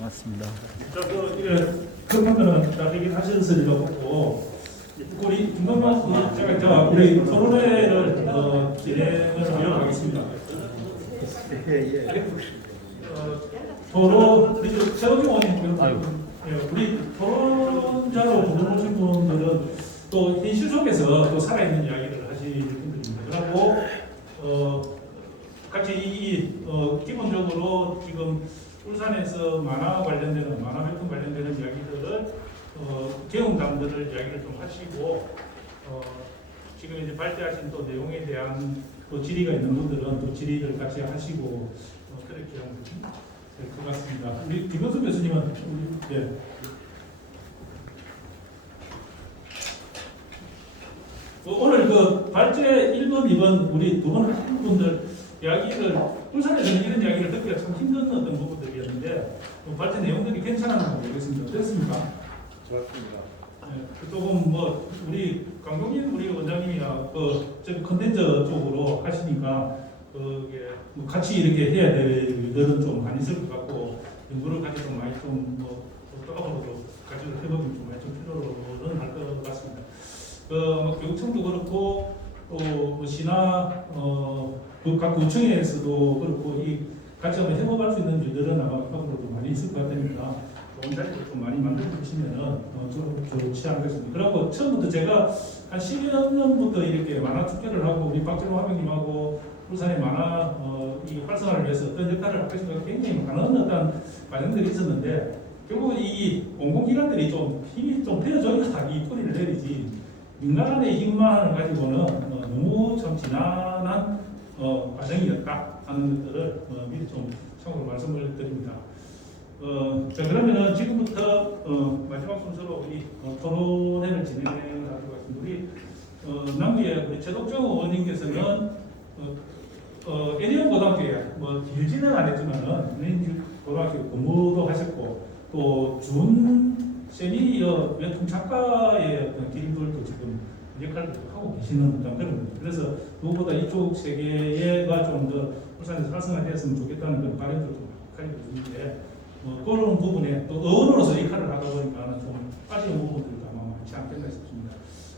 맞습니다. 자, 그러면은 다 얘기 하셨으리라 보고 우리 김건만 제가 우리 토론회를 진행을 하려고 하겠습니다. 토론 우리 최원중 의원님 우리 토론자로 들어오신 분들은 또 현실 속에서 또 살아있는 이야기를 하시는 분들입니다. 그리고 같이 기본적으로 지금 울산에서 만화 관련되는 만화 활동 관련되는 이야기들을 경험담들을 이야기를 좀 하시고 지금 이제 발제하신 또 내용에 대한 또 질의가 있는 분들은 또 질의를 같이 하시고 그렇게 하면 될 것 같습니다. 우리 김현수 교수님은 예. 오늘 그 발제 1번, 2번 우리 두 분 하신 분들 이야기를 울산에서는 이런 이야기를 듣기가 참 힘든 어떤 부분들이었는데 발제 내용들이 괜찮았나 모르겠습니다. 어떻습니까? 좋았습니다. 네, 조금 뭐 우리 강동인 우리 원장님이야 그 컨텐츠 쪽으로 하시니까 뭐 같이 이렇게 해야 될 일들은 좀 많이 있을 것 같고 연구를 같이 좀 많이 좀뭐 따로도 같이 해보면 좀 많이 좀 필요로는 할 것 같습니다. 교육청도 그렇고 또 신화 각 구청에서도 그렇고 이 같이 한번 해먹을 수 있는 일들은 아마 앞으로도 많이 있을 것 같으니까 좋은 자리를 좀 많이 만들어 주시면은 좀 좋지 않겠습니까? 그리고 처음부터 제가 한 10여 년부터 이렇게 만화 축제를 하고 우리 박진호 화백님하고 울산의 만화 이 활성화를 위해서 어떤 역할을 하고 있을까 굉장히 많은 어떤 과정들이 있었는데 결국 이 공공기관들이 좀 힘이 좀 되어줘야 이 뿌리를 내리지 민간의 힘만을 가지고는 너무 참 지난한 과정이었다 하는 것들을 미리 좀 참고로 말씀을 드립니다. 자 그러면은 지금부터 마지막 순서로 우리 토론회를 진행하도록 하겠습니다. 우리 남부의 우리 최덕정 의원님께서는 애리온 고등학교에 뭐 길지는 않았지만은 고등학교 근무도 하셨고 또 준 세니어 웹툰 작가의 어떤 길들도 지금 역할을 하고 계시는 그런 겁니다. 그래서 누구보다 이쪽 세계가 좀 더 울산에서 활성화되었으면 좋겠다는 그런 바람도 좀 가지고 있는데 그런 부분에 또 의원으로서 역할을 하다 보니까 좀 빠지는 부분들도 아마 많지 않겠나 싶습니다.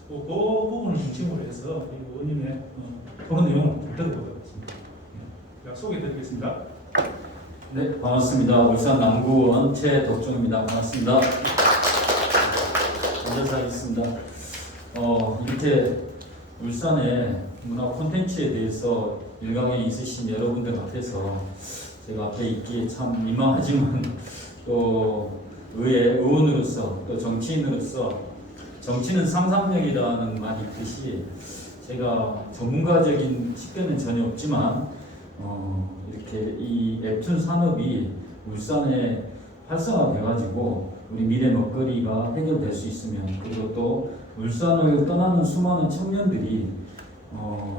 그 부분을 중심으로 해서 이 의원님의 토론 내용을 좀 들어보도록 하겠습니다. 자, 소개해드리겠습니다. 네, 반갑습니다. 울산 남구원 최덕종입니다. 반갑습니다. 앉아서 하겠습니다. 이렇게 울산의 문화 콘텐츠에 대해서 일각에 있으신 여러분들 앞에서 제가 앞에 있기에 참 민망하지만 또 의원으로서 또 정치인으로서 정치는 상상력이라는 말이 있듯이 제가 전문가적인 식견은 전혀 없지만 이렇게 이 웹툰 산업이 울산에 활성화돼가지고 우리 미래 먹거리가 해결될 수 있으면 그리고 또 울산을 떠나는 수많은 청년들이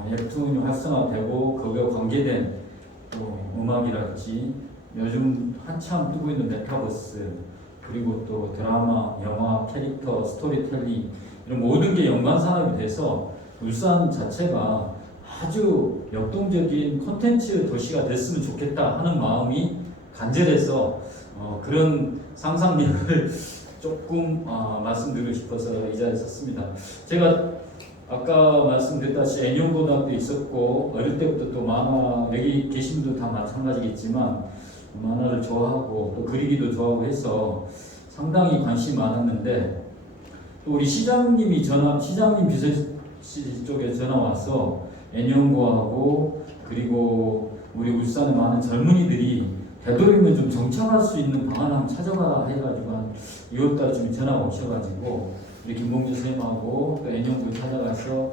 웹툰이 활성화되고 거기와 관계된 또 음악이랄지 요즘 한참 뜨고 있는 메타버스 그리고 또 드라마, 영화, 캐릭터, 스토리텔링 이런 모든 게 연관 산업이 돼서 울산 자체가 아주 역동적인 콘텐츠 도시가 됐으면 좋겠다 하는 마음이 간절해서 그런 상상력을 조금 말씀드리고 싶어서 이 자리에 섰습니다. 제가 아까 말씀드렸다시피 애니온고등학도 있었고 어릴 때부터 또 만화 여기 계신 분도 다 마찬가지겠지만 만화를 좋아하고 또 그리기도 좋아하고 해서 상당히 관심이 많았는데 또 우리 시장님 비서실 쪽에 전화 와서 애니온고하고 그리고 우리 울산의 많은 젊은이들이 되도록이면 좀 정착할 수 있는 방안을 한번 찾아가라 해가지고 한 2월달쯤에 전화가 오셔가지고 우리 김봉준 선생님하고 또 애니온고에 찾아가서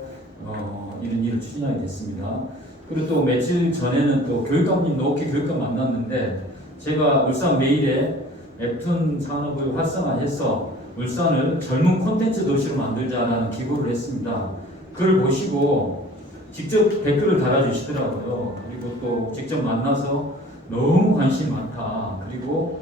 이런 일을 추진하게 됐습니다. 그리고 또 며칠 전에는 또 교육감님 노케 교육감 만났는데 제가 울산 메일에 웹툰 산업을 활성화해서 울산을 젊은 콘텐츠 도시로 만들자라는 기고를 했습니다. 그걸 보시고 직접 댓글을 달아주시더라고요. 그리고 또 직접 만나서 너무 관심이 많다. 그리고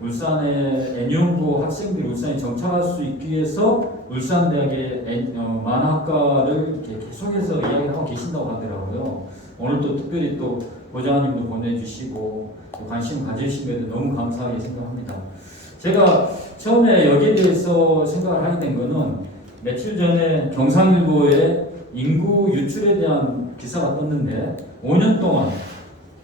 울산의 애니온고 학생들이 울산에 정착할 수 있기 위해서 울산대학의 만화학과를 이렇게 계속해서 이야기하고 계신다고 하더라고요. 오늘 또 특별히 또 보좌관님도 보내주시고 또 관심 가지신 것에 너무 감사하게 생각합니다. 제가 처음에 여기에 대해서 생각을 하게 된 거는 며칠 전에 경상일보에 인구 유출에 대한 기사가 떴는데 5년 동안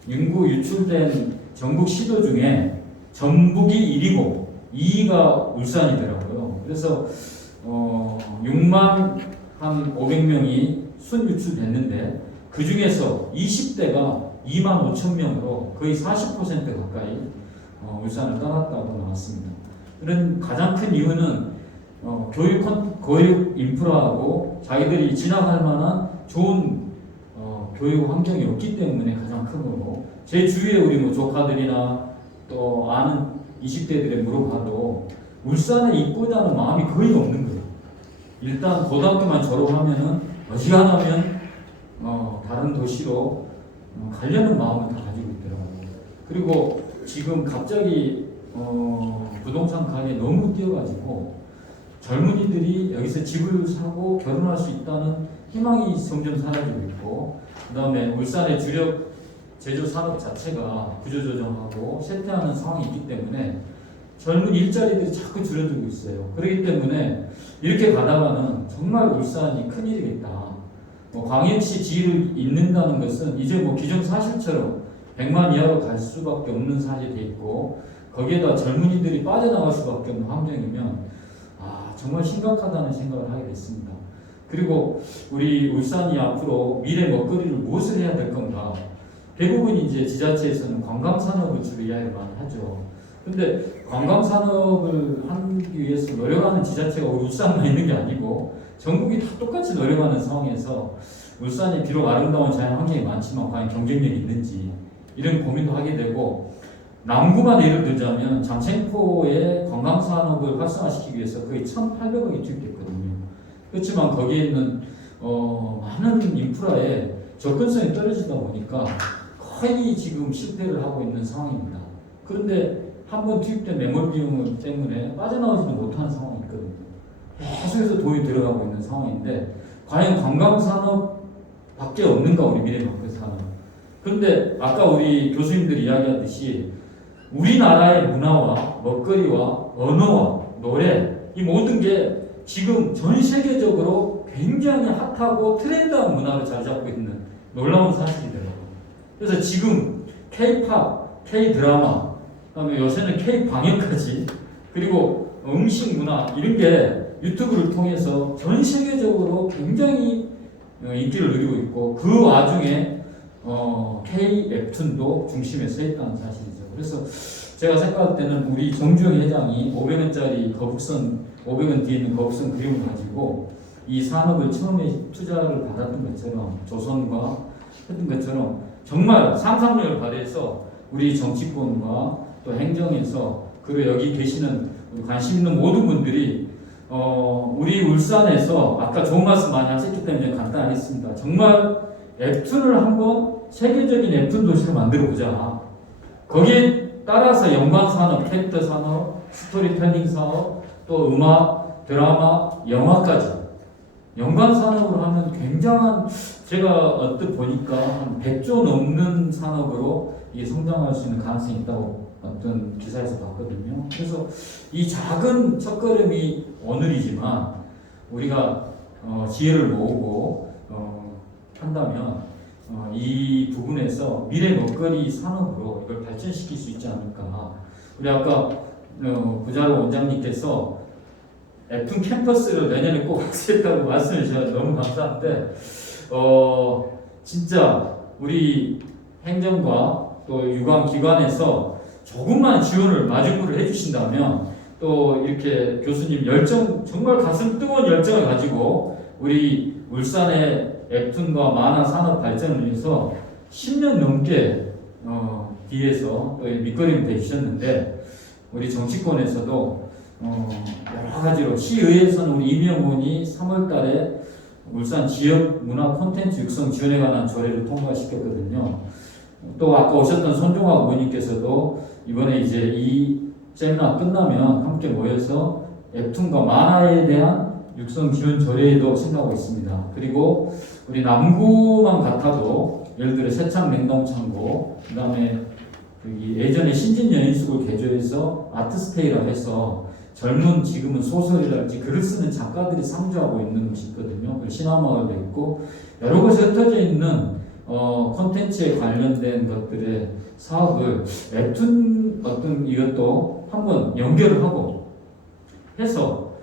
인구 유출된 전국 시도 중에 전북이 1위고 2위가 울산이더라고요. 그래서 6만 한 500명이 순유출됐는데 그 중에서 20대가 2만 5천 명으로 거의 40% 가까이 울산을 떠났다고 나왔습니다. 그런 가장 큰 이유는 교육 인프라하고 자기들이 지나갈 만한 좋은 교육 환경이 없기 때문에 가장 큰 거고, 제 주위에 우리 뭐 조카들이나 또 아는 20대들에 물어봐도 울산에 있고자는 마음이 거의 없는 거예요. 일단 고등학교만 졸업하면은 어지간하면 다른 도시로 가려는 마음을 다 가지고 있더라고요. 그리고 지금 갑자기 부동산 가격이 너무 뛰어가지고 젊은이들이 여기서 집을 사고 결혼할 수 있다는 희망이 점점 사라지고 있고, 그 다음에 울산의 주력 제조 산업 자체가 구조조정하고 쇠퇴하는 상황이 있기 때문에 젊은 일자리들이 자꾸 줄어들고 있어요. 그렇기 때문에 이렇게 가다가는 정말 울산이 큰일이겠다. 광역시 지위를 잇는다는 것은 이제 뭐 기정사실처럼 100만 이하로 갈 수밖에 없는 사실이 돼 있고, 거기에다 젊은이들이 빠져나갈 수밖에 없는 환경이면 정말 심각하다는 생각을 하게 됐습니다. 그리고 우리 울산이 앞으로 미래 먹거리를 무엇을 해야 될 건가? 대부분 이제 지자체에서는 관광산업을 주로 이야기를 많이 하죠. 근데 관광산업을 하기 위해서 노력하는 지자체가 우리 울산만 있는 게 아니고 전국이 다 똑같이 노력하는 상황에서 울산이 비록 아름다운 자연 환경이 많지만 과연 경쟁력이 있는지 이런 고민도 하게 되고, 남구만 예를 들자면 장생포에 관광산업을 활성화시키기 위해서 거의 1,800억이 투입됐거든요. 그렇지만 거기에 있는 많은 인프라에 접근성이 떨어지다 보니까 거의 지금 실패를 하고 있는 상황입니다. 그런데 한번 투입된 매몰 비용 때문에 빠져나오지도 못하는 상황이 있거든요. 계속해서 돈이 들어가고 있는 상황인데 과연 관광산업밖에 없는가, 우리 미래먹거리산업. 그런데 아까 우리 교수님들이 이야기하듯이 우리나라의 문화와 먹거리와 언어와 노래, 이 모든 게 지금 전 세계적으로 굉장히 핫하고 트렌드한 문화를 잘 잡고 있는 놀라운 사실이더라고요. 그래서 지금 K-팝, K-드라마, 그다음에 요새는 K-방역까지, 그리고 음식 문화 이런 게 유튜브를 통해서 전 세계적으로 굉장히 인기를 누리고 있고, 그 와중에 K-웹툰도 중심에 서 있다는 사실이죠. 그래서 제가 생각할 때는 우리 정주영 회장이 500원짜리 거북선, 500원 뒤에 있는 거북선 그림을 가지고 이 산업을 처음에 투자를 받았던 것처럼, 조선과 했던 것처럼 정말 상상력을 발휘해서 우리 정치권과 또 행정에서, 그리고 여기 계시는 관심 있는 모든 분들이 우리 울산에서 아까 좋은 말씀 많이 하셨기 때문에 간단하겠습니다. 정말 웹툰을 한번 세계적인 웹툰 도시로 만들어보자. 거기에 따라서 연관산업, 캐릭터 산업, 스토리텔링 사업, 또 음악, 드라마, 영화까지 연관산업으로 하면 굉장한, 제가 언뜻 보니까 한 100조 넘는 산업으로 이게 성장할 수 있는 가능성이 있다고 어떤 기사에서 봤거든요. 그래서 이 작은 첫걸음이 오늘이지만 우리가 지혜를 모으고 한다면 이 부분에서 미래 먹거리 산업으로 이걸 발전시킬 수 있지 않을까. 우리 아까 부자로 원장님께서 웹툰 캠퍼스를 내년에 꼭 하겠다고 말씀해 주셔서 너무 감사한데, 진짜 우리 행정과 또 유관기관에서 조금만 지원을 마중물을 해주신다면, 또 이렇게 교수님 열정, 정말 가슴 뜨거운 열정을 가지고 우리 울산의 웹툰과 만화 산업 발전을 위해서 10년 넘게 뒤에서 또 밑거름이 되셨는데, 우리 정치권에서도 여러 가지로, 시의회에서는 우리 이명 의원이 3월 달에 울산 지역 문화 콘텐츠 육성 지원에 관한 조례를 통과시켰거든요. 또 아까 오셨던 손종학 의원님께서도 이번에 이제 이 세미나 끝나면 함께 모여서 웹툰과 만화에 대한 육성 지원 조례도 생각하고 있습니다. 그리고 우리 남구만 같아도 예를 들어 세창 냉동창고, 그 다음에 여기 예전에 신진여인숙을 개조해서 아트스테이라고 해서 젊은 지금은 소설이랄지 글을 쓰는 작가들이 상주하고 있는 곳이 있거든요. 그리고 신화마을도 있고 여러 곳에 흩어져 있는 콘텐츠에 관련된 것들의 사업을 웹툰 어떤 이것도 한번 연결을 하고 해서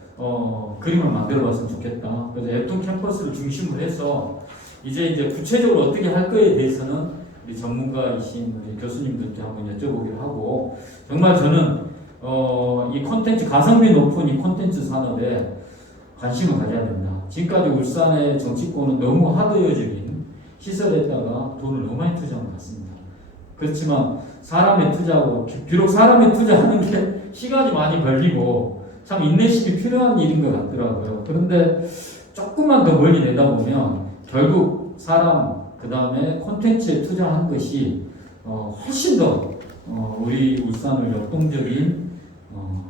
그림을 만들어봤으면 좋겠다. 그래서 웹툰 캠퍼스를 중심으로 해서 이제 구체적으로 어떻게 할 거에 대해서는 우리 전문가이신 우리 교수님들께 한번 여쭤보기로 하고 정말 저는 이 콘텐츠 가성비 높은 이 콘텐츠 산업에 관심을 가져야 된다. 지금까지 울산의 정치권은 너무 하드웨어적인 시설에다가 돈을 너무 많이 투자한 것 같습니다. 그렇지만 사람에 투자하고 비록 사람에 투자하는 게 시간이 많이 걸리고 참 인내심이 필요한 일인 것 같더라고요. 그런데 조금만 더 멀리 내다보면 결국 사람 그 다음에 콘텐츠에 투자한 것이 훨씬 더 우리 울산을 역동적인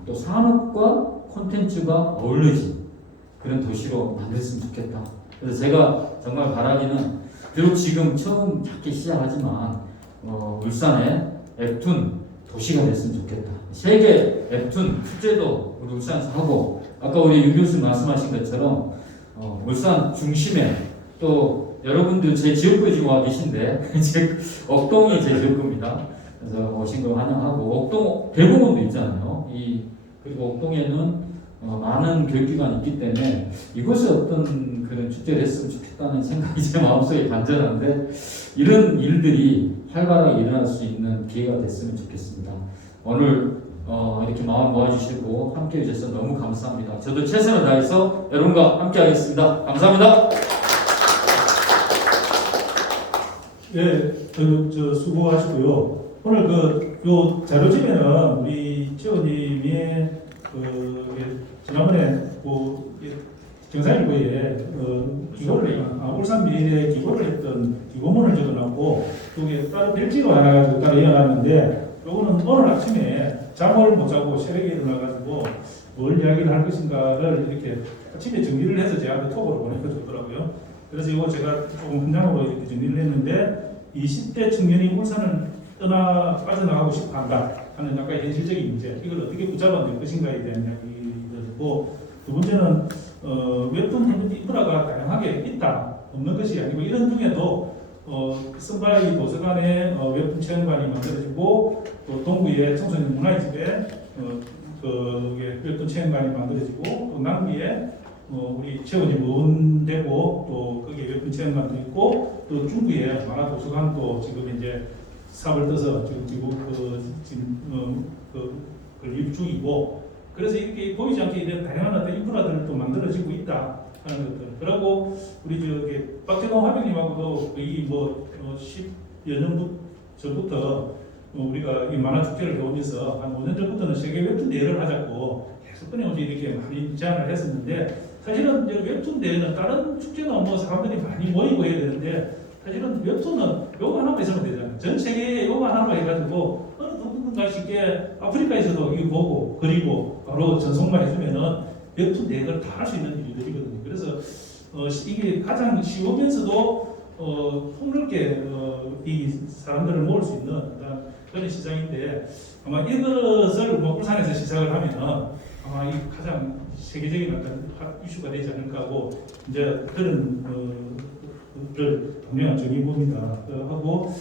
또 산업과 콘텐츠가 어우러진 그런 도시로 만들었으면 좋겠다. 그래서 제가 정말 바라기는 비록 지금 처음 작게 시작하지만 울산에 웹툰 도시가 됐으면 좋겠다. 세계 웹툰 축제도 우리 울산에서 하고 아까 우리 유 교수 말씀하신 것처럼 울산 중심에 또 여러분들 제 지역구에 지금 와 계신데 제 억동이 제 지역구입니다. 그래서 오신 걸 환영하고 억동 대공원도 있잖아요. 그리고 억동에는 많은 교육기관이 있기 때문에 이곳에 어떤 그런 축제를 했으면 좋겠다는 생각이 제 마음속에 간절한데 이런 일들이 활발하게 일어날 수 있는 기회가 됐으면 좋겠습니다. 오늘 이렇게 마음 모아주시고 함께 해주셔서 너무 감사합니다. 저도 최선을 다해서 여러분과 함께 하겠습니다. 감사합니다. 예, 저 수고하시고요. 오늘 요 자료집에는 우리 최원님이 지난번에 경상일보에 기고를 울산 미래에 기고를 했던 기고문을 적어놨고 여기 따로 별지로 하나 따로 이어놨는데 요거는 오늘 아침에 잠을 못 자고 새벽에 일어나가지고 뭘 이야기를 할 것인가를 이렇게 아침에 정리를 해서 제한테 톡으로 보내줬더라고요. 그래서 이거 제가 조금 훈장으로 이렇게 정리를 했는데 20대 청년이 울산을 빠져나가고 싶어 한다 하는 약간 현실적인 문제, 이걸 어떻게 붙잡아 낼 것인가에 대한 이야기들이고, 두 번째는 웹툰 인프라가 다양하게 있다, 없는 것이 아니고 이런 중에도 선바이 도서관에 웹툰 체험관이 만들어지고 또 동구에 청소년 문화집에 웹툰 체험관이 만들어지고 또 남구에 우리 체험이 모은되고 또 거기에 웹툰 체험관도 있고 또 중구에 만화 도서관도 지금 이제 사업을 떠서 지금 유입 중이고, 그래서 이렇게 보이지 않게 이런 다양한 어떤 인프라들도 만들어지고 있다 하는 것들. 그리고 우리 박재동 화병님하고도 거의 10여 년 전부터 우리가 이 만화 축제를 해오면서 한 5년 전부터는 세계 웹툰 대회를 하자고 계속 끊임없이 이렇게 많이 제안을 했었는데, 사실은 웹툰 대회는 다른 축제는 사람들이 많이 모이고 해야 되는데 사실은 웹툰은 요거 하나만 있으면 되잖아요. 전 세계에 요거 하나만 해가지고 어느 누군가 쉽게 아프리카에서도 이거 보고 그리고 바로 전송만 해주면은 웹툰 대회를 다 할 수 있는 일들이거든요. 그래서 이게 가장 쉬우면서도 폭넓게 이 사람들을 모을 수 있는 그런 시장인데, 아마 이것을 울산에서 시작을 하면은 아마 이 가장 세계적인 어떤 이슈가 되지 않을까 하고 이제 그런 를 분명한 정의봅니다. 하고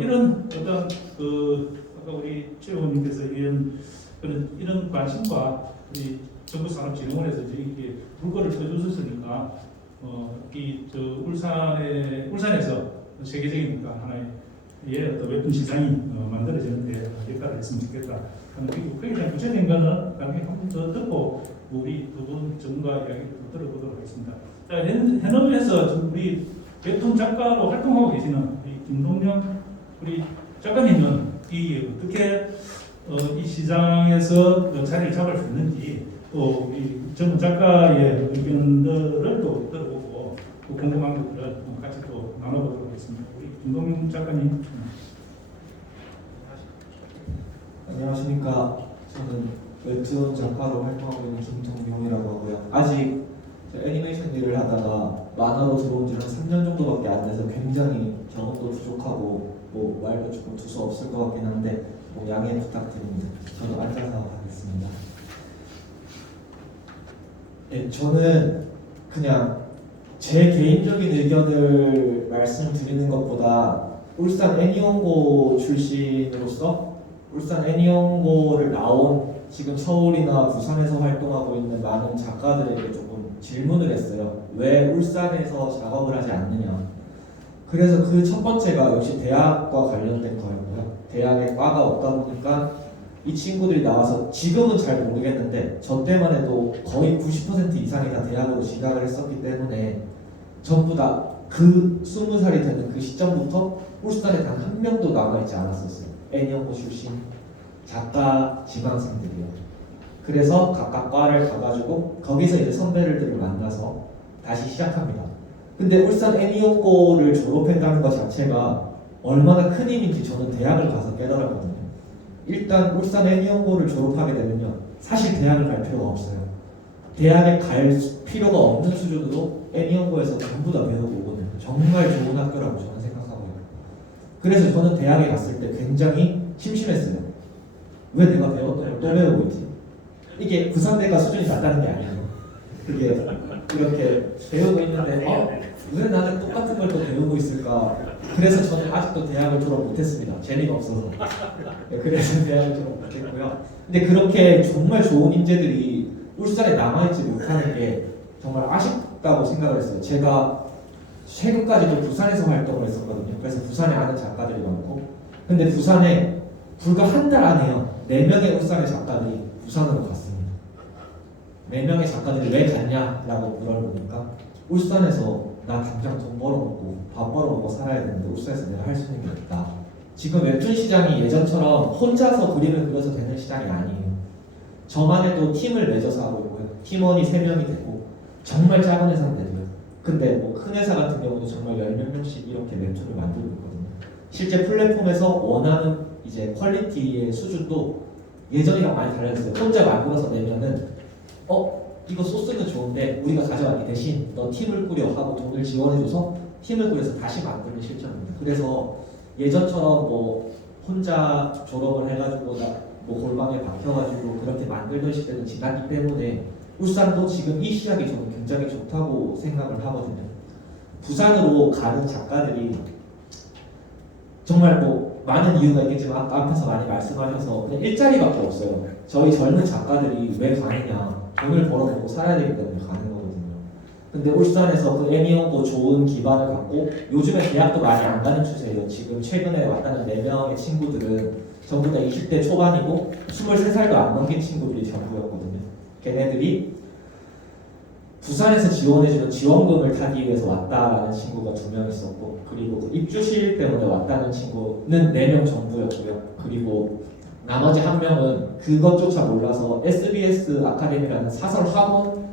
이런 어떤 아까 우리 최 의원님께서 이런 관심과 우리 정부산업진흥원에서 이렇게 물꼬를 터주셨으니까 울산에서 세계적인 하나의 어떤 웹툰 시장이 만들어지는데 역할을 했으면 좋겠다. 그에 대한 구체적인 거는 나중에 한 번 더 듣고 우리 두 분 전문가 이야기를 들어보도록 하겠습니다. 자, 해넘에서 우리 웹툰 작가로 활동하고 계시는 우리 김동영 우리 작가님은 어떻게 이 시장에서 자리를 잡을 수 있는지, 또 이 전문 작가의 의견들을 또 들어보고 또 궁금한 것들을 같이 또 나눠보도록 하겠습니다. 우리 김동영 작가님. 안녕하십니까. 저는 웹툰 작가로 활동하고 있는 김동용이라고 하고요. 아직 애니메이션 일을 하다가 만화로 들어온 지는 3년 정도밖에 안 돼서 굉장히 경험도 부족하고 뭐 말도 조금 두서 없을 것 같긴 한데 뭐 양해 부탁드립니다. 저도 앉아서 하겠습니다. 네, 저는 그냥 제 개인적인 의견을 말씀드리는 것보다 울산 애니온고 출신으로서 울산 애니온고를 나온 지금 서울이나 부산에서 활동하고 있는 많은 작가들에게 조금 질문을 했어요. 왜 울산에서 작업을 하지 않느냐. 그래서 그 첫 번째가 역시 대학과 관련된 거였고요. 대학에 과가 없다 보니까 이 친구들이 나와서 지금은 잘 모르겠는데 저 때만 해도 거의 90% 이상이 다 대학으로 진학을 했었기 때문에 전부 다 그 20살이 되는 그 시점부터 울산에 단 한 명도 남아있지 않았었어요. 애니온고 출신 작가 지망생들이요. 그래서 각각 과를 가가지고 거기서 이제 선배들을 만나서 다시 시작합니다. 근데 울산 애니온고를 졸업했다는 것 자체가 얼마나 큰 힘인지 저는 대학을 가서 깨달았거든요. 일단 울산 애니온고를 졸업하게 되면요, 사실 대학을 갈 필요가 없어요. 대학에 갈 필요가 없는 수준으로 애니온고에서 전부 다 배우고 오거든요. 정말 좋은 학교라고 저는 생각하고요. 그래서 저는 대학에 갔을 때 굉장히 심심했어요. 왜 내가 배웠던 걸 또 배우고 있지? 이게 부산대가 수준이 낮다는 게 아니에요. 그게 이렇게 배우고 있는데 왜 나는 똑같은 걸 또 배우고 있을까? 그래서 저는 아직도 대학을 졸업 못했습니다. 재미가 없어서. 그래서 대학을 졸업 못했고요. 근데 그렇게 정말 좋은 인재들이 울산에 남아있지 못하는 게 정말 아쉽다고 생각을 했어요. 제가 최근까지도 부산에서 활동을 했었거든요. 그래서 부산에 아는 작가들이 많고, 근데 부산에 불과 한 달 안에요, 4명의 울산의 작가들이 부산으로 갔습니다. 4명의 작가들이 왜 갔냐라고 물어보니까 울산에서 나 당장 돈 벌어먹고 밥 벌어먹고 살아야 되는데 울산에서 내가 할 수 있는 게 없다. 지금 웹툰 시장이 예전처럼 혼자서 그림을 그려서 되는 시장이 아니에요. 저만 해도 팀을 맺어서 하고 있고요. 팀원이 3명이 되고 정말 작은 회사인데도요. 근데 뭐 큰 회사 같은 경우도 정말 열 몇 명씩 이렇게 웹툰을 만들고 있거든요. 실제 플랫폼에서 원하는 이제 퀄리티의 수준도 예전이랑 많이 달라졌어요. 혼자 만들어서 내면은 이거 소스는 좋은데 우리가 가져가기 대신 너 팀을 꾸려 하고 돈을 지원해줘서 팀을 꾸려서 다시 만드는 실정입니다. 그래서 예전처럼 뭐 혼자 졸업을 해가지고 뭐 골방에 박혀가지고 그렇게 만들던 시대는 지났기 때문에 울산도 지금 이 시작이 저는 굉장히 좋다고 생각을 하거든요. 부산으로 가는 작가들이 정말 뭐 많은 이유가 있겠지만 아까 앞에서 많이 말씀하셔서 그냥 일자리밖에 없어요. 저희 젊은 작가들이 왜 가느냐, 돈을 벌어먹고 살아야 되기 때문에 가는 거거든요. 근데 울산에서 그 애니온고 좋은 기반을 갖고 요즘에 대학도 많이 안 가는 추세예요. 지금 최근에 왔다는 4명의 친구들은 전부 다 20대 초반이고 23살도 안 넘긴 친구들이 전부였거든요. 걔네들이 부산에서 지원해주는 지원금을 타기 위해서 왔다라는 친구가 2명 있었고, 그리고 그 입주실 때문에 왔다는 친구는 4명 전부였고요. 그리고 나머지 1명은 그것조차 몰라서 SBS 아카데미라는 사설 학원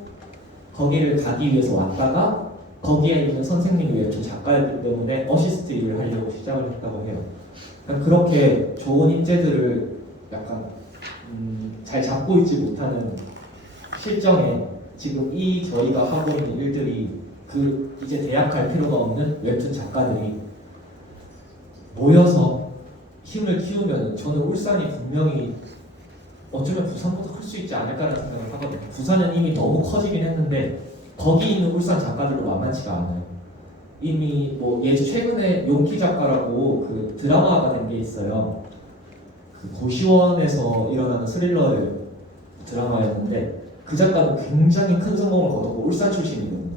거기를 가기 위해서 왔다가 거기에 있는 선생님이 웹툰 작가였기 때문에 어시스트 일을 하려고 시작을 했다고 해요. 그러니까 그렇게 좋은 인재들을 약간 잘 잡고 있지 못하는 실정에 지금 이 저희가 하고 있는 일들이 그 이제 대학 갈 필요가 없는 웹툰 작가들이 모여서 힘을 키우면 저는 울산이 분명히 어쩌면 부산보다 클 수 있지 않을까라는 생각을 하거든요. 부산은 이미 너무 커지긴 했는데 거기 있는 울산 작가들도 만만치가 않아요. 이미 뭐 최근에 용기 작가라고 그 드라마가 된 게 있어요. 그 고시원에서 일어나는 스릴러 드라마였는데 그 작가는 굉장히 큰 성공을 거뒀고 울산 출신이거든요.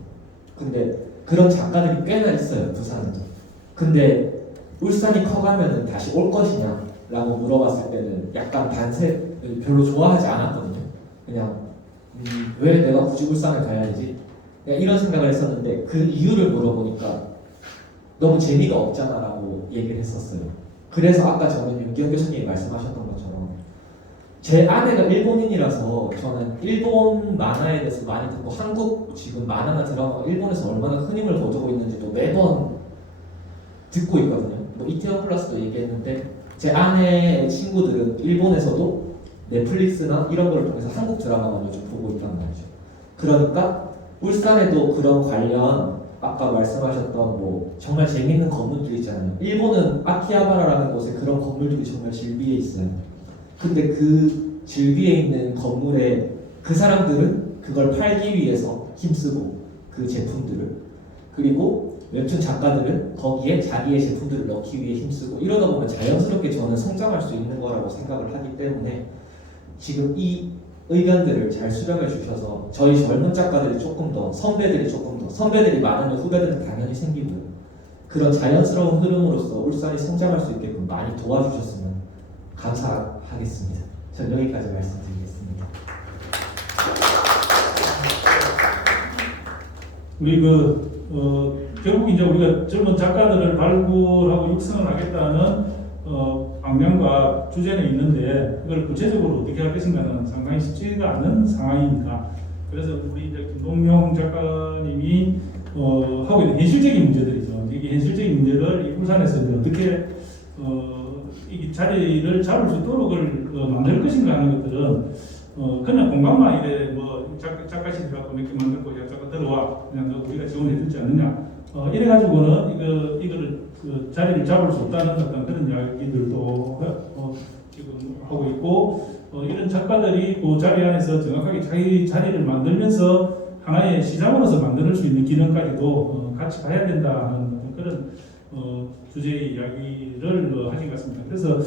근데 그런 작가들이 꽤나 있어요, 부산에도. 근데 울산이 커가면은 다시 올 것이냐 라고 물어봤을 때는 약간 반색을 별로 좋아하지 않았거든요. 그냥 왜 내가 굳이 울산을 가야 되지? 그냥 이런 생각을 했었는데 그 이유를 물어보니까 너무 재미가 없잖아 라고 얘기를 했었어요. 그래서 아까 저는 윤기현 교수님이 말씀하셨던 것처럼 제 아내가 일본인이라서 저는 일본 만화에 대해서 많이 듣고 한국 지금 만화나 드라마가 일본에서 얼마나 큰 힘을 거두고 있는지도 매번 듣고 있거든요. 뭐 이태원 플러스도 얘기했는데 제 아내의 친구들은 일본에서도 넷플릭스나 이런 걸 통해서 한국 드라마만 요즘 보고 있단 말이죠. 그러니까 울산에도 그런 관련 아까 말씀하셨던 뭐 정말 재밌는 건물들 있잖아요. 일본은 아키하바라라는 곳에 그런 건물들이 정말 질비해 있어요. 근데 그 질비해 있는 건물에 그 사람들은 그걸 팔기 위해서 힘쓰고 그 제품들을, 그리고 웹툰 작가들은 거기에 자기의 제품들을 넣기 위해 힘쓰고, 이러다 보면 자연스럽게 저는 성장할 수 있는 거라고 생각을 하기 때문에 지금 이 의견들을 잘 수렴해 주셔서 저희 젊은 작가들이 조금 더, 선배들이 많으면 후배들은 당연히 생기고, 그런 자연스러운 흐름으로서 울산이 성장할 수 있게끔 많이 도와주셨으면 감사하겠습니다. 전 여기까지 말씀드리겠습니다. 우리 결국 이제 우리가 젊은 작가들을 발굴하고 육성을 하겠다는 방향과 주제는 있는데, 그걸 구체적으로 어떻게 할 것인가는 상당히 쉽지가 않은 상황입니다. 그래서 우리 이제 김동영 작가님이 하고 있는 현실적인 문제들이죠. 이 현실적인 문제를 이 울산에서 이제 어떻게 이 자리를 잡을 수 있도록 만들 것인가 하는 것들은 그냥 공간만 이래 뭐 작가실 갖고 몇 개 만들고 야 작가 들어와 그냥 우리가 지원해 주지 않느냐 이래 가지고는 이거를 자리를 잡을 수 없다는 어떤 그런 이야기들도 지금 하고 있고, 이런 작가들이 그 자리 안에서 정확하게 자기 자리를 만들면서 하나의 시장으로서 만들 수 있는 기능까지도 같이 봐야 된다는 그런 주제의 이야기를 하신 것 같습니다. 그래서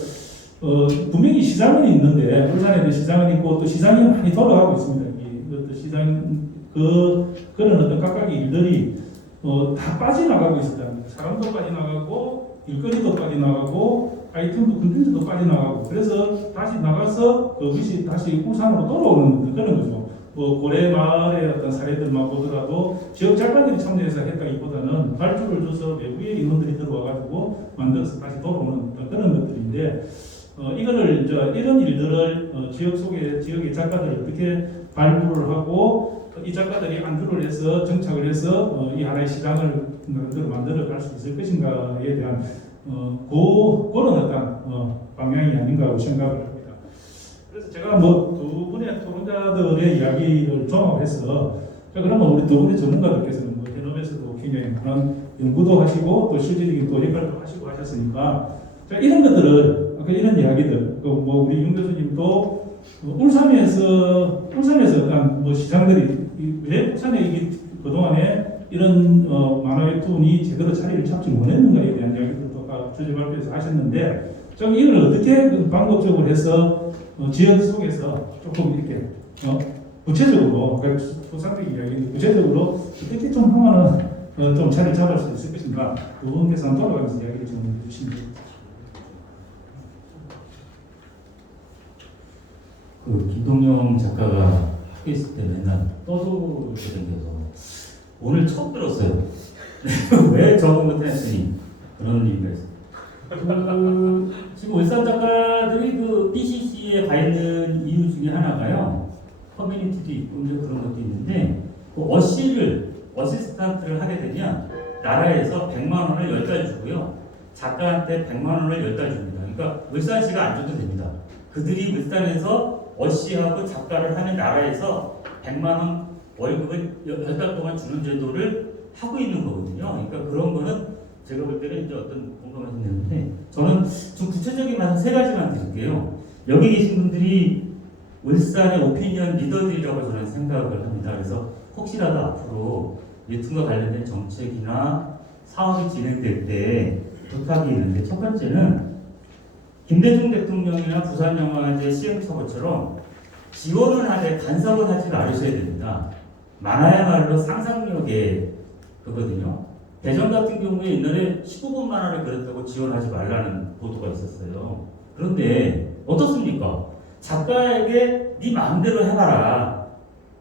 분명히 시장은 있는데, 울산에도 시장은 있고 또 시장이 많이 돌아가고 있습니다. 또 시장 그런 어떤 각각의 일들이 다 빠져나가고 있었다는 거예요. 사람도 빠져나가고 일거리도 빠져나가고 아이템도 컨텐츠도 빠져나가고, 그래서 다시 나가서 그것이 다시 울산으로 돌아오는 그런 거죠. 뭐 고래 마을의 어떤 사례들만 보더라도 지역 작가들이 참여해서 했다기보다는 발주를 줘서 외부의 인원들이 들어와가지고 만들어서 다시 돌아오는 그런 것들인데, 이거를 이런 일들을 지역 속의 지역의 작가들이 어떻게 발굴을 하고 이 작가들이 안주를 해서 정착을 해서 이 하나의 시장을 만들어 갈 수 있을 것인가에 대한 그런 어떤 방향이 아닌가 생각을 합니다. 그래서 제가 뭐 두 분의 토론자들의 이야기를 종합해서, 자 그러면 우리 두 분의 전문가들께서는 뭐 현업에서도 굉장히 많은 연구도 하시고 또 실질적인 또 역할도 하시고 하셨으니까, 자 이런 것들을 이런 이야기들 뭐 우리 윤 교수님도 울산에서 어떤 뭐 시장들이 왜 울산에 이게 그동안에 이런 만화 웹툰이 제대로 자리를 잡지 못했는가에 대한 이야기들도 아까 주제 발표에서 하셨는데, 좀 이걸 어떻게 방법적으로 해서 지역 속에서 조금 이렇게 구체적으로, 그러니까 소상적인 이야기인데 구체적으로 어떻게 좀 하면은 좀 자리를 잡을 수 있을 것인가, 두 분께서 한번 돌아가면서 이야기를 좀 해주시면 됩니다. 김동영 작가가 학교에 있을 때 맨날 떠돌게 생겨서 오늘 처음 들었어요. 왜 저거 못했으니 그런 이유가 있어요. 지금 울산 작가들이 BCC에 가 있는 이유 중에 하나가요, 커뮤니티도 있고 이제 그런 것도 있는데, 어시스턴트를 하게 되면 나라에서 100만 원을 10달 주고요, 작가한테 100만 원을 10달 줍니다. 그러니까 울산시가 안 줘도 됩니다. 그들이 울산에서 어시하고 작가를 하는 나라에서 100만 원 월급을 10달 동안 주는 제도를 하고 있는 거거든요. 그러니까 그런 거는 제가 볼 때는 이제 어떤 공감하신 내용인데, 저는 좀 구체적인 한 세 가지만 드릴게요. 여기 계신 분들이 울산의 오피니언 리더들이라고 저는 생각을 합니다. 그래서 혹시라도 앞으로 웹툰과 관련된 정책이나 사업이 진행될 때 부탁이 있는데, 첫 번째는 김대중 대통령이나 부산영화제 시행착오처럼 지원을 하되 간섭을 하지 말으셔야 됩니다. 만화야말로 상상력의 그거든요. 대전 같은 경우에 옛날에 15분만 원을 그렸다고 지원하지 말라는 보도가 있었어요. 그런데 어떻습니까? 작가에게 네 마음대로 해봐라.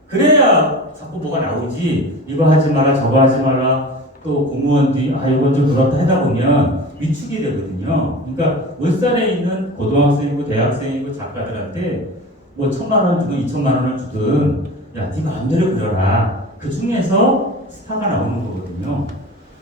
그래야 자꾸 뭐가 나오지. 이거 하지 마라, 저거 하지 마라. 또 공무원들이 이건 좀 그렇다 하다 보면 위축이 되거든요. 그러니까 울산에 있는 고등학생이고 대학생이고 작가들한테 뭐 1,000만 원 주든 2,000만 원을 주든, 야, 네 마음대로 그려라. 그 중에서 스타가 나오는 거거든요.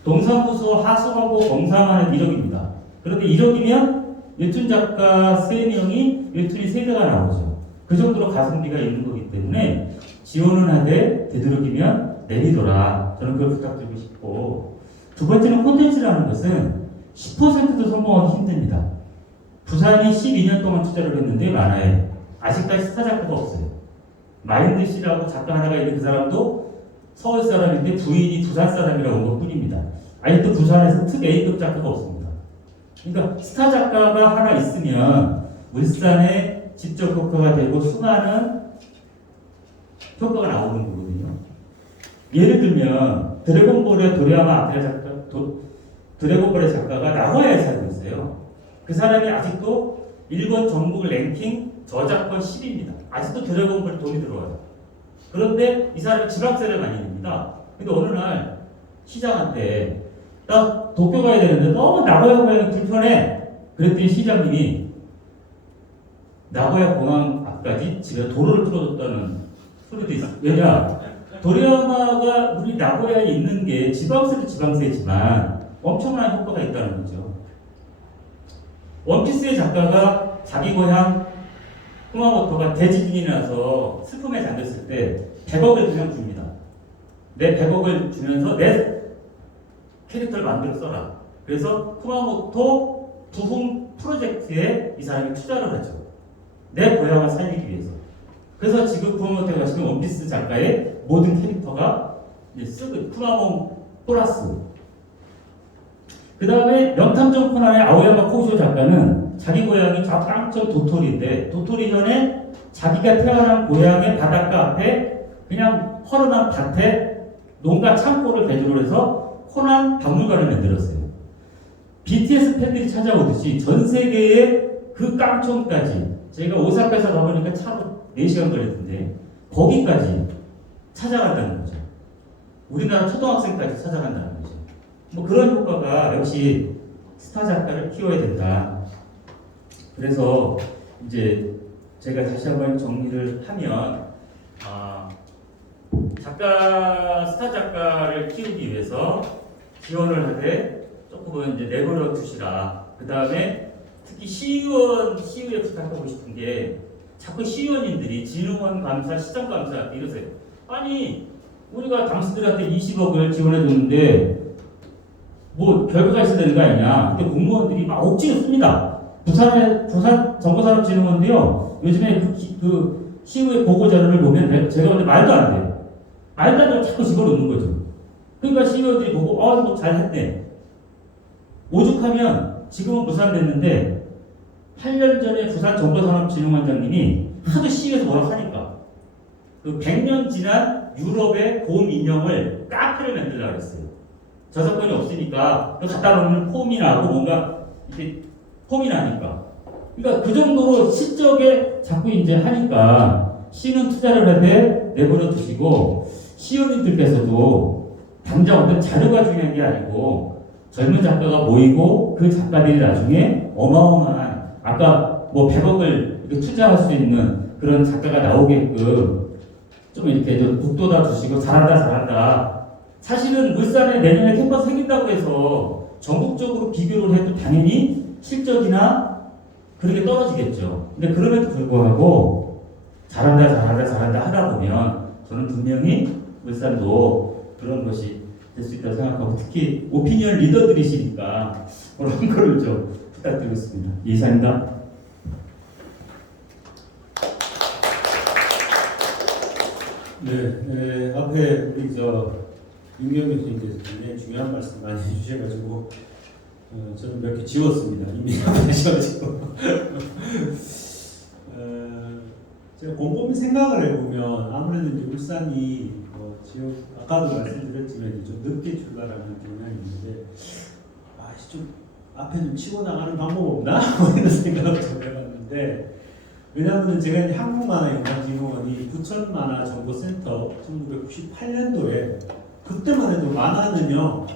동사무소 하수하고 검사만은 1억입니다. 그런데 1억이면 웹툰 작가 3명이 웹툰이 3개가 나오죠. 그 정도로 가성비가 있는 거기 때문에 지원을 하되 되도록이면 내리더라. 저는 그걸 부탁드리고 싶고, 두 번째는 콘텐츠라는 것은 10%도 성공하기 힘듭니다. 부산이 12년 동안 투자를 했는데 만화에 아직까지 스타 작가가 없어요. 마인드 씨라고 작가 하나가 있는 그 사람도 서울 사람인데 부인이 부산 사람이라고 온 것 뿐입니다. 아직도 부산에서 특 A급 작가가 없습니다. 그러니까 스타 작가가 하나 있으면 울산에 직접 효과가 되고 수많은 효과가 나오는 거거든요. 예를 들면 드래곤볼의 도리야마 아키라 작가, 드래곤볼의 작가가 나고야에 살고 있어요. 그 사람이 아직도 일본 전국 랭킹 저작권 10위입니다. 아직도 드래곤볼에 돈이 들어와요. 그런데 이 사람이 지방세를 많이 냅니다. 근데 어느 날 시장한테 나 도쿄 가야 되는데 너무 나고야 공항이 불편해. 그랬더니 시장님이 나고야 공항 앞까지 집에 도로를 뚫어줬다는 소리도 있어요. 왜냐? 도리야마가 우리 나고야에 있는 게 지방세도 지방세지만 엄청난 효과가 있다는 거죠. 원피스의 작가가 자기 고향 쿠마모토가 대지진이 나서 슬픔에 잠겼을 때 100억을 그냥 줍니다. 내 100억을 주면서 내 캐릭터를 만들어 써라. 그래서 쿠마모토 부흥 프로젝트에 이 사람이 투자를 하죠. 내 고향을 살리기 위해서. 그래서 지금 쿠마모토가 가시는 원피스 작가의 모든 캐릭터가 이제 쓰고 쿠마몬 플러스. 그 다음에 명탐정 코난의 아오야마 코시오 작가는 자기 고향이 저 깡점 도토리인데 도토리현에 자기가 태어난 고향의 바닷가 앞에 그냥 허름한 밭에 농가 창고를 개조를 해서 코난 박물관을 만들었어요. BTS 팬들이 찾아오듯이 전 세계의 그 깡촌까지 저희가 오사카에서 가보니까 차로 4시간 걸렸는데 거기까지 찾아간다는 거죠. 우리나라 초등학생까지 찾아간다는 거죠. 뭐 그런 효과가 역시 스타 작가를 키워야 된다. 그래서 이제 제가 다시 한번 정리를 하면 스타 작가를 키우기 위해서 지원을 하되 조금은 이제 내버려 두시라. 그 다음에 특히 시의회 부탁하고 싶은 게 자꾸 시의원님들이 진흥원 감사, 시장 감사 이러세요. 아니 우리가 당신들한테 20억을 지원해 줬는데 뭐 결과가 있어야 되는 거 아니냐. 근데 공무원들이 막 억지로 씁니다. 부산 정보산업진흥원도요. 요즘에 그 시의회 보고 자료를 보면 제가 근데 말도 안 돼요. 말도 안 되고 자꾸 집어넣는 거죠. 그러니까 시의원들이 보고 뭐 잘했네. 오죽하면 지금은 무산됐는데 8년 전에 부산 정보산업진흥원장님이 하도 시의회에서 뭐라고 하니까 그 100년 지난 유럽의 곰 인형을 카페를 만들려고 했어요. 저작권이 없으니까 갖다 놓으면 폼이 나고 뭔가 이렇게 폼이 나니까. 그러니까 그 정도로 시적에 자꾸 이제 하니까 시는 투자를 하되 내버려 두시고 시의원님들께서도 당장 어떤 자료가 중요한 게 아니고 젊은 작가가 모이고 그 작가들이 나중에 어마어마한 아까 뭐 100억을 이렇게 투자할 수 있는 그런 작가가 나오게끔 좀 이렇게 좀 북돋아 주시고 잘한다. 사실은 울산에 내년에 캠퍼스 생긴다고 해서 전국적으로 비교를 해도 당연히 실적이나 그런 게 떨어지겠죠. 근데 그럼에도 불구하고 잘한다 하다 보면 저는 분명히 울산도 그런 것이 될 수 있다고 생각하고 특히 오피니언 리더들이시니까 그런 거를 좀 부탁드리겠습니다. 이상입니다. 네, 앞에 우리 윤경 교수님께서 굉장히 중요한 말씀 많이 해주셔가지고 저는 몇 개 지웠습니다. 이미 하셔가지고 제가 곰곰이 생각을 해보면 아무래도 이제 울산이 지역 아까도 말씀드렸지만 좀 늦게 출발하는 경향이 있는데 좀 앞에 좀 치고 나가는 방법 없나? 이런 생각을 좀 해봤는데 왜냐하면 제가 이제 한국만화영상진흥원이 부천만화정보센터 1998년도에 그때만 해도 만화는요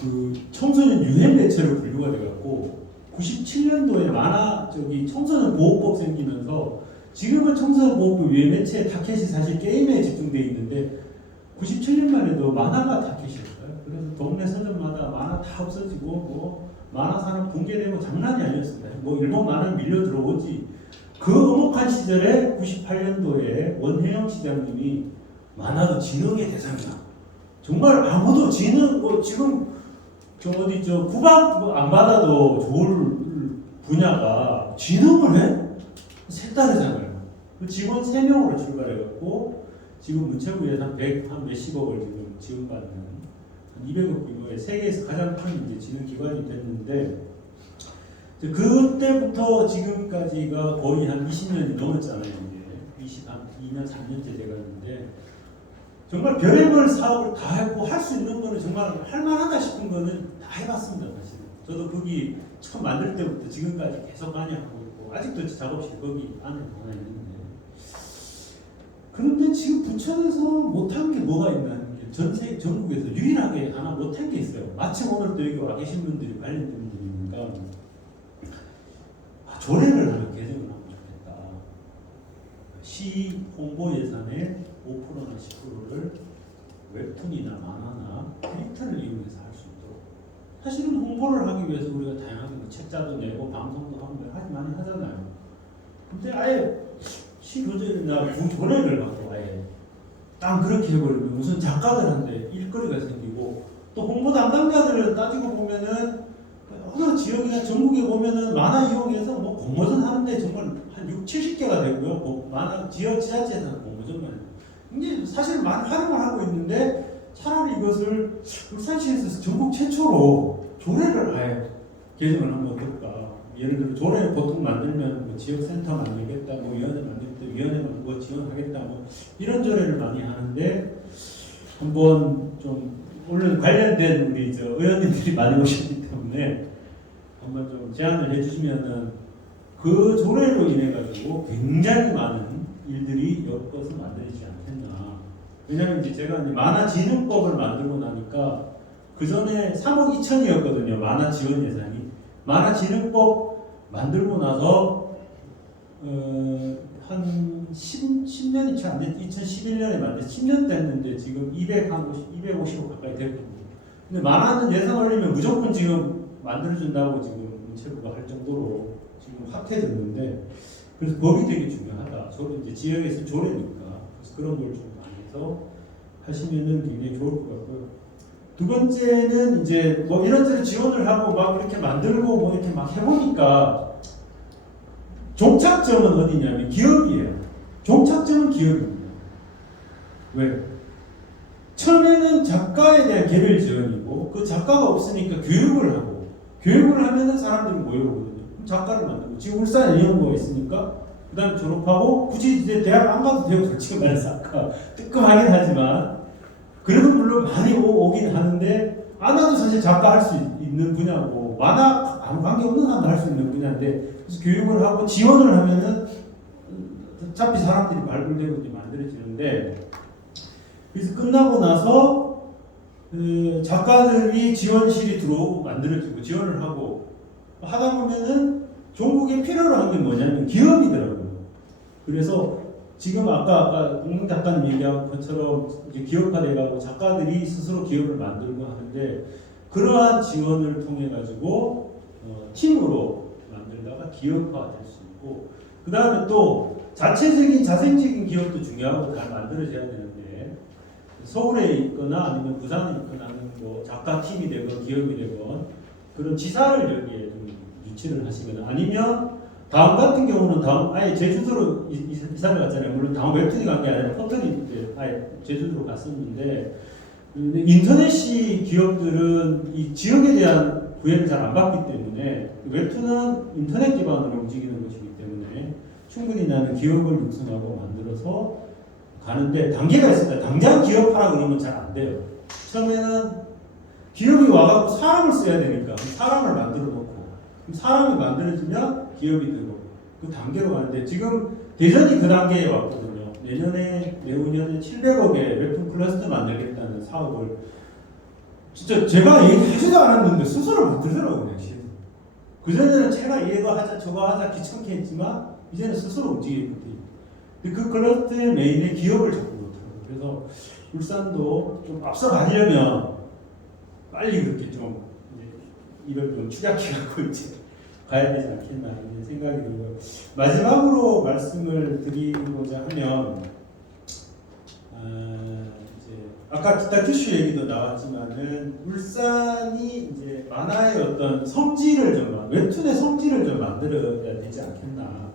그 청소년 유해 매체로 분류가 돼갖고 97년도에 만화 청소년 보호법 생기면서 지금은 청소년 보호법 유해 매체 타켓이 사실 게임에 집중돼 있는데 97년만 해도 만화가 타켓이었어요. 그래서 동네 서점마다 만화 다 없어지고 뭐 만화 산업 붕괴되고 장난이 아니었습니다. 뭐 일본 만화 밀려 들어오지. 그 엄혹한 시절에 98년도에 원혜영 시장님이 만화도 진흥의 대상이다. 정말 아무도 지는 뭐 지금 저 어디 저 구박 뭐안 받아도 좋을 분야가 진흥을 해? 색다르잖아요. 그 직원 3명으로 출발해갖고 지금 문체부 예산 100한 몇십억을 지금 지원받는 한 200억 규모의 세계에서 가장 큰 이제 진흥 기관이 됐는데 이제 그때부터 지금까지가 거의 한 20년이 넘었잖아요. 이제 22년 3년째 돼가는데 정말 별의별 사업을 다 했고 할 수 있는 거는 정말 할만하다 싶은 거는 다 해봤습니다. 사실은 저도 거기 처음 만들 때부터 지금까지 계속 많이 하고 있고 아직도 작업실 거기 안에 하나 있는데 그런데 지금 부천에서 못한 게 뭐가 있나 하는 게 전국에서 유일하게 하나 못한 게 있어요. 마침 오늘 또 여기 와 계신 분들이 관련된 분들이니까 조례를 하나 개정을 하면 좋겠다. 시 홍보 예산의 5%나 10%를 웹툰이나 만화나 캐릭터를 이용해서 할 수 있도록. 사실은 홍보를 하기 위해서 우리가 다양하게 뭐 책자도 내고 방송도 하고 많이 하잖아요. 근데 아예 시교재나 구조례를 갖고 아예 딱 그렇게 해버리면 무슨 작가들한테 일거리가 생기고 또 홍보 담당자들을 따지고 보면은 어느 지역이나 전국에 보면은 만화 이용해서 뭐 공모전 하는데 정말 한 6, 70개가 되고요. 뭐 만화 지역 지자체에서는 공모전만 해요. 이게 사실 많이 활용을 하고 있는데 차라리 이것을 울산시에서 전국 최초로 조례를 아예 개정을 하면 어떨까? 예를 들어 조례 보통 만들면 뭐 지역센터 만들겠다, 뭐 위원회 만들겠다, 위원회가 뭐 지원하겠다, 뭐 이런 조례를 많이 하는데 한번 좀 물론 관련된 우리 저 의원님들이 많이 오셨기 때문에 한번 좀 제안을 해주시면은 그 조례로 인해 가지고 굉장히 많은 일들이 엮어서 만들어지지 않겠나. 왜냐면 이제 제가 이제 만화진흥법을 만들고 나니까 그 전에 3억 2천이었거든요. 만화 지원 예산이. 만화진흥법 만들고 나서 한 10년이 채 안 됐, 2011년에 만든 10년 됐는데 지금 250억 가까이 됐거든요. 근데 만화는 예산 올리면 무조건 지금 만들어준다고 지금 문체부가 할 정도로 지금 핫해졌는데 그래서 법이 되게 중요하다. 이제 지역에서 조례니까 그래서 그런 걸 좀 많이 해서 하시면은 굉장히 좋을 것 같고요. 두 번째는 이제 뭐 이런저런 지원을 하고 막 이렇게 만들고 뭐 이렇게 막 해보니까 종착점은 어디냐면 기업이에요. 종착점은 기업입니다. 왜? 처음에는 작가에 대한 개별 지원이고 그 작가가 없으니까 교육을 하고 교육을 하면은 사람들이 모여오거든요. 그럼 작가를 만들고 지금 울산 애니원고가 있으니까 그 다음에 졸업하고 굳이 이제 대학 안 가도 되고 솔직히 말해서 아까 뜨끔하긴 하지만 그래도 물론 많이 오긴 하는데 안 와도 사실 작가 할 수 있는 분야고 만화 아무 관계없는 사람도 할 수 있는 분야인데 그래서 교육을 하고 지원을 하면은 어차피 사람들이 발굴되고 이제 만들어지는데 그래서 끝나고 나서 그 작가들이 지원실이 들어오고 만들어지고 지원을 하고 하다 보면은 종국에 필요로 한 게 뭐냐면 기업이더라고요. 그래서 지금 아까 공동 작가님 얘기한 것처럼 이제 기업화돼가고 작가들이 스스로 기업을 만들고 하는데 그러한 지원을 통해 가지고 팀으로 만들다가 기업화될 수 있고 그 다음에 또 자생적인 기업도 중요하고 잘 만들어져야 되는데 서울에 있거나 아니면 부산에 있거나 하는 뭐 작가 팀이 되건 기업이 되건 그런 지사를 여기에 좀 유치를 하시거나 아니면 다음 같은 경우는 다음 아예 제주도로 이사를 갔잖아요. 물론 다음 웹툰이 간 게 아니라 포털이 이제 아예 제주도로 갔었는데 인터넷이 기업들은 이 지역에 대한 구애를 잘 안 받기 때문에 웹툰은 인터넷 기반으로 움직이는 것이기 때문에 충분히 나는 기업을 육성하고 만들어서 가는데 단계가 있습니다. 당장 기업하라 그러면 잘 안 돼요. 처음에는 기업이 와갖고 사람을 써야 되니까 사람을 만들어 놓고 사람이 만들어지면 기업이 되고 그 단계로 가는데 지금 대전이 그 단계에 왔거든요. 내후년에 700억의 웹툰 클러스터 만들겠다는 사업을 진짜 제가 얘기하지도 않았는데 스스로 만들더라고요. 그전에는 제가 이거 하자 저거 하자 귀찮게 했지만 이제는 스스로 움직이거든요. 그 클러스터의 메인에 기업을 잡고 그렇더라고요. 그래서 울산도 좀 앞서가려면 빨리 그렇게 좀 이걸 좀 추격해갖고 이제 가야 되지 않겠나 이런 생각이 들고요. 마지막으로 말씀을 드리고자 하면 이제 아까 다큐쇼 얘기도 나왔지만은 울산이 이제 만화의 어떤 성질을 좀 웹툰의 성질을 좀 만들어야 되지 않겠나.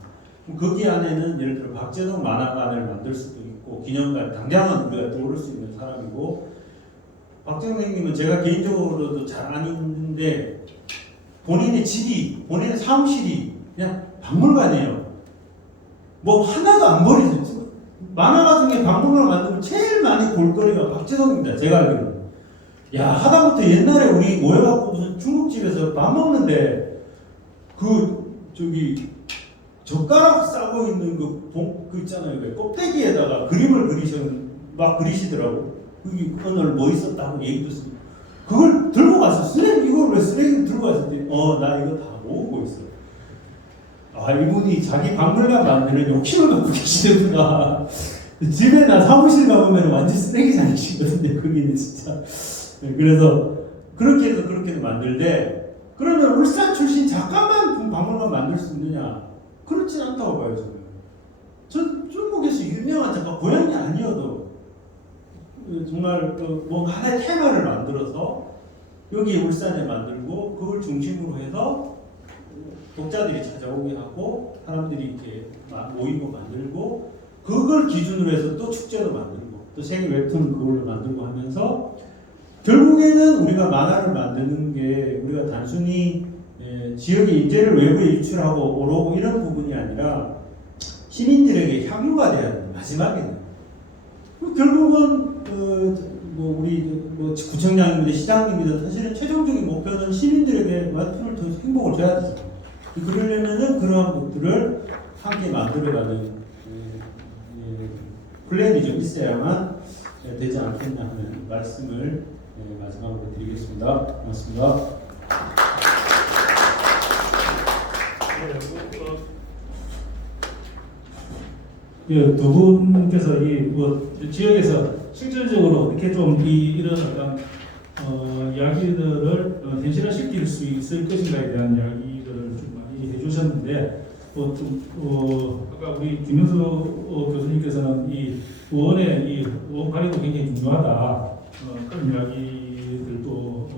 거기 안에는 예를 들어 박재동 만화관을 만들 수도 있고 기념관 당장은 우리가 떠오를 수 있는 사람이고 박재동 선생님은 제가 개인적으로도 잘 아는데 본인의 집이 본인의 사무실이 그냥 박물관이에요. 뭐 하나도 안 버리죠. 만화가 중에 박물관 만들면 제일 많이 볼거리가 박재동입니다. 제가 알기로는. 야 하다못해 옛날에 우리 모여갖고 무슨 중국집에서 밥 먹는데 그 저기 젓가락 싸고 있는 그 있잖아요. 그 껍데기에다가 그림을 막 그리시더라고. 거기 오늘 뭐 있었다고 얘기 듣습니다. 그걸 들고 갔어. 쓰레기 이걸 왜 쓰레기를 들고 갔을 나 이거 다 모으고 있어. 아 이분이 자기 박물관 만드는 욕심을 갖고 계시는구나. 집에나 사무실 가보면 완전 쓰레기장이시거든요. 거기는 진짜. 그래서 그렇게 해서 그렇게 만들되 그러면 울산 출신 작가만 박물관 만들 수 있느냐? 그렇진 않다고 봐요 저는. 전 중국에서 유명한 작가 고향이 아니어도 정말 뭐 하나의 테마를 만들어서 여기 울산에 만들고 그걸 중심으로 해서 독자들이 찾아오게 하고 사람들이 이렇게 모이고 만들고 그걸 기준으로 해서 또 축제도 만들고 또 세계 웹툰 그걸로 만들고 하면서 결국에는 우리가 만화를 만드는 게 우리가 단순히 지역의 인재를 외부에 유출하고 오르고 이런 부분이 아니라 시민들에게 향유가 돼야 돼요. 마지막에는 결국은 뭐 우리 뭐 구청장님이든 시장님이든 사실은 최종적인 목표는 시민들에게 웹툰을 더 행복을 줘야 되죠. 그러려면은 그러한 것들을 함께 만들어가는 플랜이 좀 있어야만 되지 않겠나 하는 말씀을 마지막으로 드리겠습니다. 고맙습니다. 두 분께서 뭐 지역에서 실질적으로 이렇게 좀 이런 어떤 이야기들을 현실화시킬 수 있을 것인가에 대한 이야기들을 좀 많이 해주셨는데 아까 우리 김영수 교수님께서는 이 의원의 이 의원 관리도 굉장히 중요하다 그런 이야기들도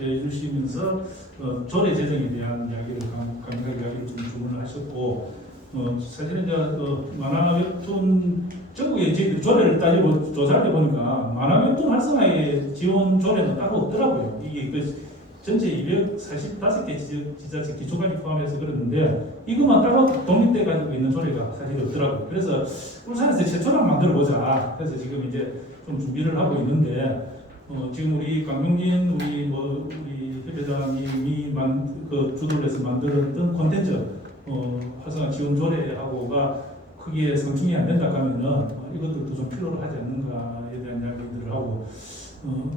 해주시면서 조례 제정에 대한 이야기를 강력하게 이야기를 좀 주문을 하셨고 사실은 이제 만화 웹툰 전국에 지금 조례를 따지고 조사를 해보니까 만화 웹툰 활성화의 지원 조례는 따로 없더라고요. 이게 전체 245개 지자체 기초관리 포함해서 그랬는데 이것만 따로 독립돼 가지고 있는 조례가 사실 없더라고요. 그래서 울산에서 최초로 만들어 보자. 그래서 지금 이제 좀 준비를 하고 있는데 지금 우리 강용진 우리 협회장님이 주도를 해서 만들었던 콘텐츠 활성화 지원 조례하고가 크게 상충이 안 된다 하면은 이것들도 좀 필요로 하지 않는가에 대한 이야기들을 하고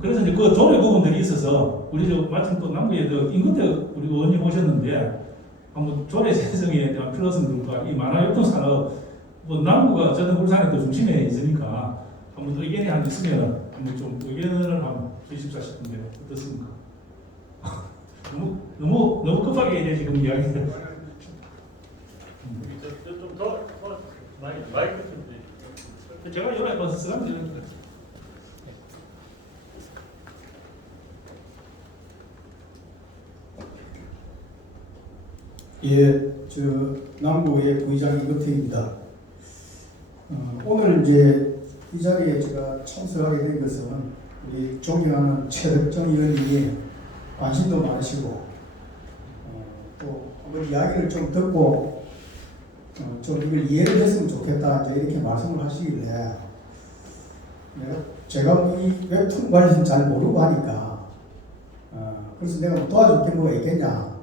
그래서 이제 그 조례 부분들이 있어서 우리 마침 또 남구에 임근태 우리 의원님 오셨는데 한번 조례 제정에 대한 필요성들과 이 만화 웹툰 산업 뭐 남구가 어쨌든 울산에 또 중심에 있으니까 한번 의견이 한 있으면 한번 좀 의견을 한번 주십사 싶은데 어떻습니까? 너무 급하게 이제 지금 이야기를 좀더 마이크 좀 제가 이번에 벌써 쓰라면 되는 거예요. 예, 저 남구의 부의장 임근태입니다. 오늘 이제 이 자리에 제가 참석하게 된 것은 우리 존경하는 최덕정 의원님이 관심도 많으시고 또 한번 이야기를 좀 듣고 좀 이걸 이해를 했으면 좋겠다 이제 이렇게 말씀을 하시길래 제가 이 웹툰 관련 잘 모르고 하니까 그래서 내가 뭐 도와줄 게 뭐가 있겠냐.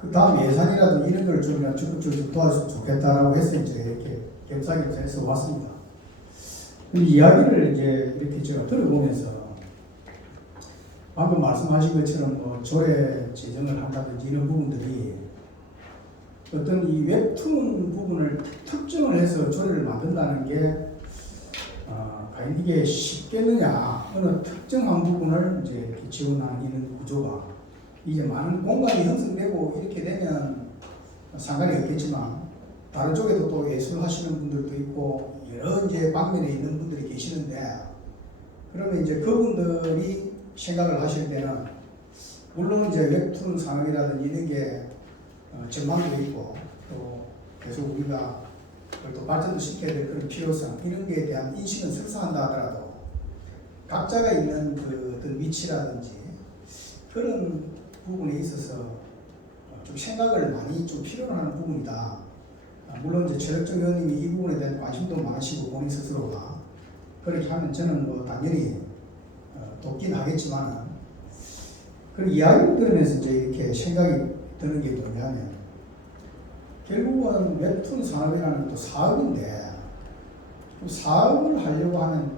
그 다음 예산이라도 이런 걸 주면 쭉 도와주면 좋겠다라고 해서 이제 이렇게 겸사겸사해서 왔습니다. 이야기를 이제 이렇게 제가 들어보면서 방금 말씀하신 것처럼 뭐 조례 제정을 한다든지 이런 부분들이 어떤 이 웹툰 부분을 특정을 해서 조례를 만든다는 게 과연 이게 쉽겠느냐 어느 특정한 부분을 이제 이렇게 지원하는 구조가 이제 많은 공간이 형성되고 이렇게 되면 상관이 없겠지만 다른 쪽에도 또 예술 하시는 분들도 있고 여러 이제 방면에 있는 분들이 계시는데 그러면 이제 그분들이 생각을 하실 때는 물론 이제 웹툰 산업이라든지 이런 게 전망도 있고 또 계속 우리가 그걸 또 발전도 시켜야 될 그런 필요성 이런 거에 대한 인식은 설사한다 하더라도 각자가 있는 그 어떤 위치라든지 그런 부분에 있어서 좀 생각을 많이 좀 필요로 하는 부분이다. 물론 이제 최덕정 의원님이 이 부분에 대한 관심도 많으시고 본인 스스로가 그렇게 하면 저는 뭐 당연히 돕긴 하겠지만은 그 이야기를 들으면서 이제 이렇게 생각이 드는 게 뭐냐면 결국은 웹툰 산업이라는 것도 사업인데 그 사업을 하려고 하는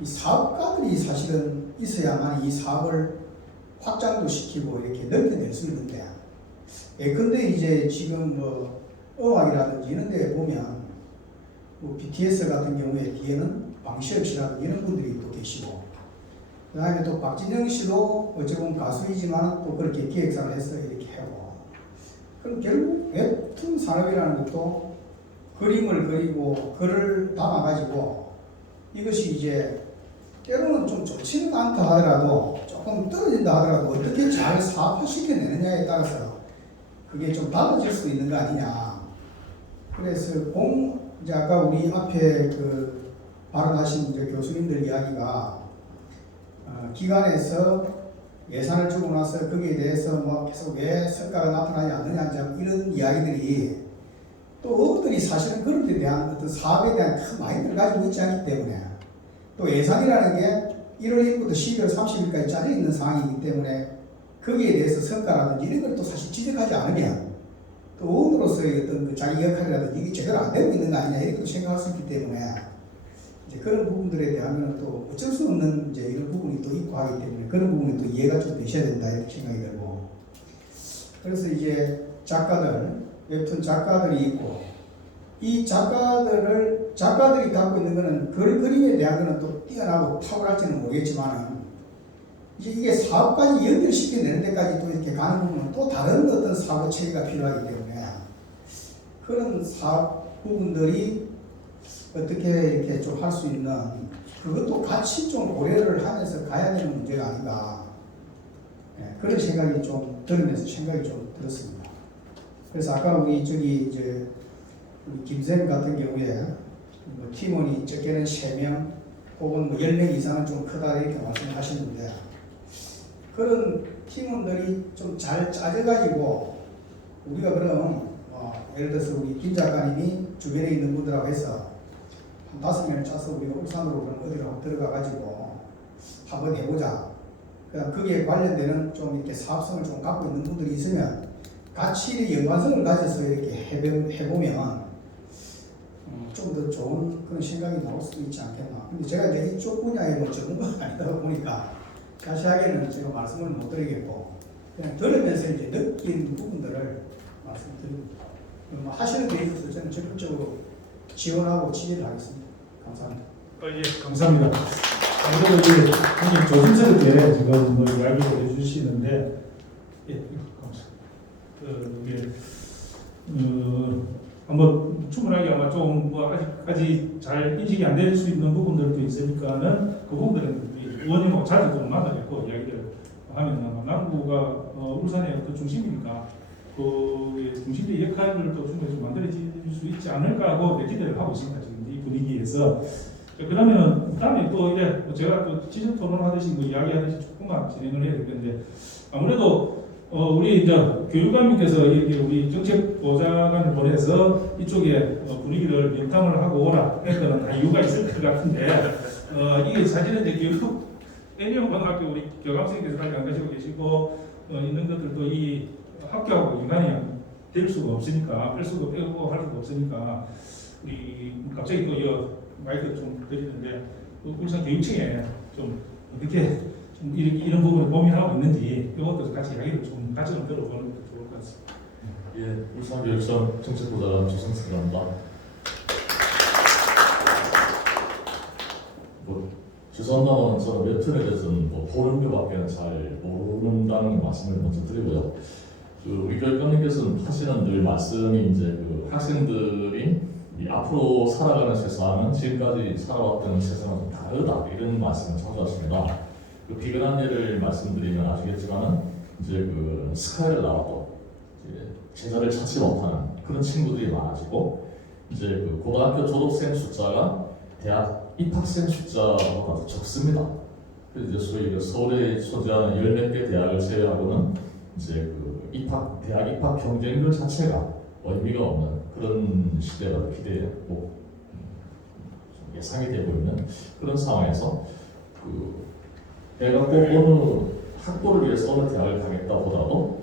이 사업가들이 사실은 있어야만 이 사업을 확장도 시키고 이렇게 넓혀낼 수 있는데 근데 이제 지금 뭐 음악이라든지 이런 데 보면 뭐 BTS 같은 경우에 뒤에는 방시혁 씨라든지 이런 분들이 또 계시고 그 다음에 또 박진영 씨도 어쩌면 가수이지만 또 그렇게 기획사를 해서 이렇게 하고 그럼 결국 웹툰 산업이라는 것도 그림을 그리고 글을 담아가지고 이것이 이제 때로는 좀 좋지는 않다 하더라도 조금 떨어진다 하더라도 어떻게 잘 사업화시켜내느냐에 따라서 그게 좀 달라질 수 있는 거 아니냐. 그래서 이제 아까 우리 앞에 그 발언하신 이제 교수님들 이야기가 기관에서 예산을 주고 나서 거기에 대해서 뭐 계속 왜 성과가 나타나지 않느냐 이런 이야기들이 또 어들이 사실은 그런 데 대한 어떤 사업에 대한 큰 마인드를 가지고 있지 않기 때문에 또 예산이라는 게 1월 1일부터 12월 30일까지 짜져 있는 상황이기 때문에 거기에 대해서 성과라든지 이런 걸 또 사실 지적하지 않으면 또 의원으로서의 어떤 그 자기 역할이라든지 이게 제대로 안 되고 있는 거 아니냐 이렇게 생각할 수 있기 때문에 이제 그런 부분들에 대하면 또 어쩔 수 없는 이제 이런 부분이 또 있고 하기 때문에 그런 부분이 또 이해가 좀 되셔야 된다 이렇게 생각이 들고 그래서 이제 작가들 웹툰 작가들이 있고 이 작가들이 갖고 있는 거는 그림에 대한 거는 또 뛰어나고 탁월할지는 모르겠지만 이게 사업까지 연결시켜내는 데까지 또 이렇게 가는 부분은 또 다른 어떤 사고 체계가 필요하기 때문에 그런 사업 부분들이 어떻게 이렇게 좀 할 수 있는 그것도 같이 좀 고려를 하면서 가야 되는 문제가 아닌가 그런 생각이 좀 들으면서 생각이 좀 들었습니다. 그래서 아까 우리 저기 이제 우리 김쌤 같은 경우에 뭐 팀원이 적게는 3명 혹은 뭐 10명 이상은 좀 크다 이렇게 말씀하시는데 그런 팀원들이 좀 잘 짜져가지고 우리가 그럼 예를 들어서 우리 김 작가님이 주변에 있는 분들하고 해서 한 5명을 짜서 우리가 울산으로 그럼 어디로 한번 들어가가지고 한번 해보자. 그다음 거기에 관련되는 좀 이렇게 사업성을 좀 갖고 있는 분들이 있으면 같이 연관성을 가져서 이렇게 해보면 좀 더 좋은 그런 생각이 나올 수도 있지 않겠나. 근데 제가 이제 이쪽 분야에 뭐 전문가가 아니다 보니까 자세하게는 제가 말씀을 못 드리겠고 그냥 들으면서 이제 느낀 부분들을 말씀드립니다. 하시는 데 있어서 저는 적극적으로 지원하고 지지를 하겠습니다. 감사합니다. 예, 감사합니다. 아무래도 이제 굉장히 조심스럽게 지금 뭐 이야기를 해주시는데 예, 감사합니다. 한번 충분하게 아마 좀 뭐 아직까지 잘 인식이 안 될 수 있는 부분들도 있으니까는 그 부분들은 의원님하고 자주 좀 만나뵙고 이야기를 하면 아마 남구가 울산의 그 중심이니까 그 중심의 역할을 또 충분히 좀 만들어질 수 있지 않을까 하고 기대를 하고 있습니다. 지금 이 분위기에서. 그러면은 다음에 또 이제 제가 또 지적 토론하듯이 뭐 이야기하듯이 조금만 진행을 해야 될 건데 아무래도 우리 이제 교육감님께서 이렇게 우리 정책보좌관을 보내서 이쪽에 분위기를 명탐을 하고 오라 했던 다 이유가 있을 것 같은데 이게 사실은 이제 교육 애니원고등학교 우리 교감생님께서 같이 안 가시고 계시고 있는 것들도 이 학교하고 연관이 될 수가 없으니까 뺄 수도 빼고 할 수도 없으니까 우리 갑자기 또 마이크 좀 드리는데 울산 교육청에 좀 어떻게 좀 이런 부분을 고민하고 있는지 이것도 같이 이야기를 좀 같이 좀 들어보는 것도 좋을 것 같습니다. 예, 울산교육청 정책보좌관 조성수입니다. 죄송합니다만 저는 웹툰에 대해서는 포럼료밖에 잘 모른다는 말씀을 먼저 드리고요. 우리 교육감님께서는 하시는 늘 말씀이 이제 그 학생들이 이 앞으로 살아가는 세상은 지금까지 살아왔던 세상은 좀 다르다 이런 말씀을 자주 하십니다. 그 비근한 예를 말씀드리면 아시겠지만은 이제 그 스카이를 나와도 이제 제자를 찾지 못하는 그런 친구들이 많아지고 이제 그 고등학교 졸업생 숫자가 대학 입학생 숫자보다 더 적습니다. 그래서 이제 소위 그 서울에 소재하는 10몇 개 대학을 제외하고는 이제 그 대학 입학 경쟁률 자체가 의미가 없는 그런 시대가 기대되고 예상이 되고 있는 그런 상황에서 그 내가 꼭 어느 학부를 위해서 어느 대학을 가겠다보다도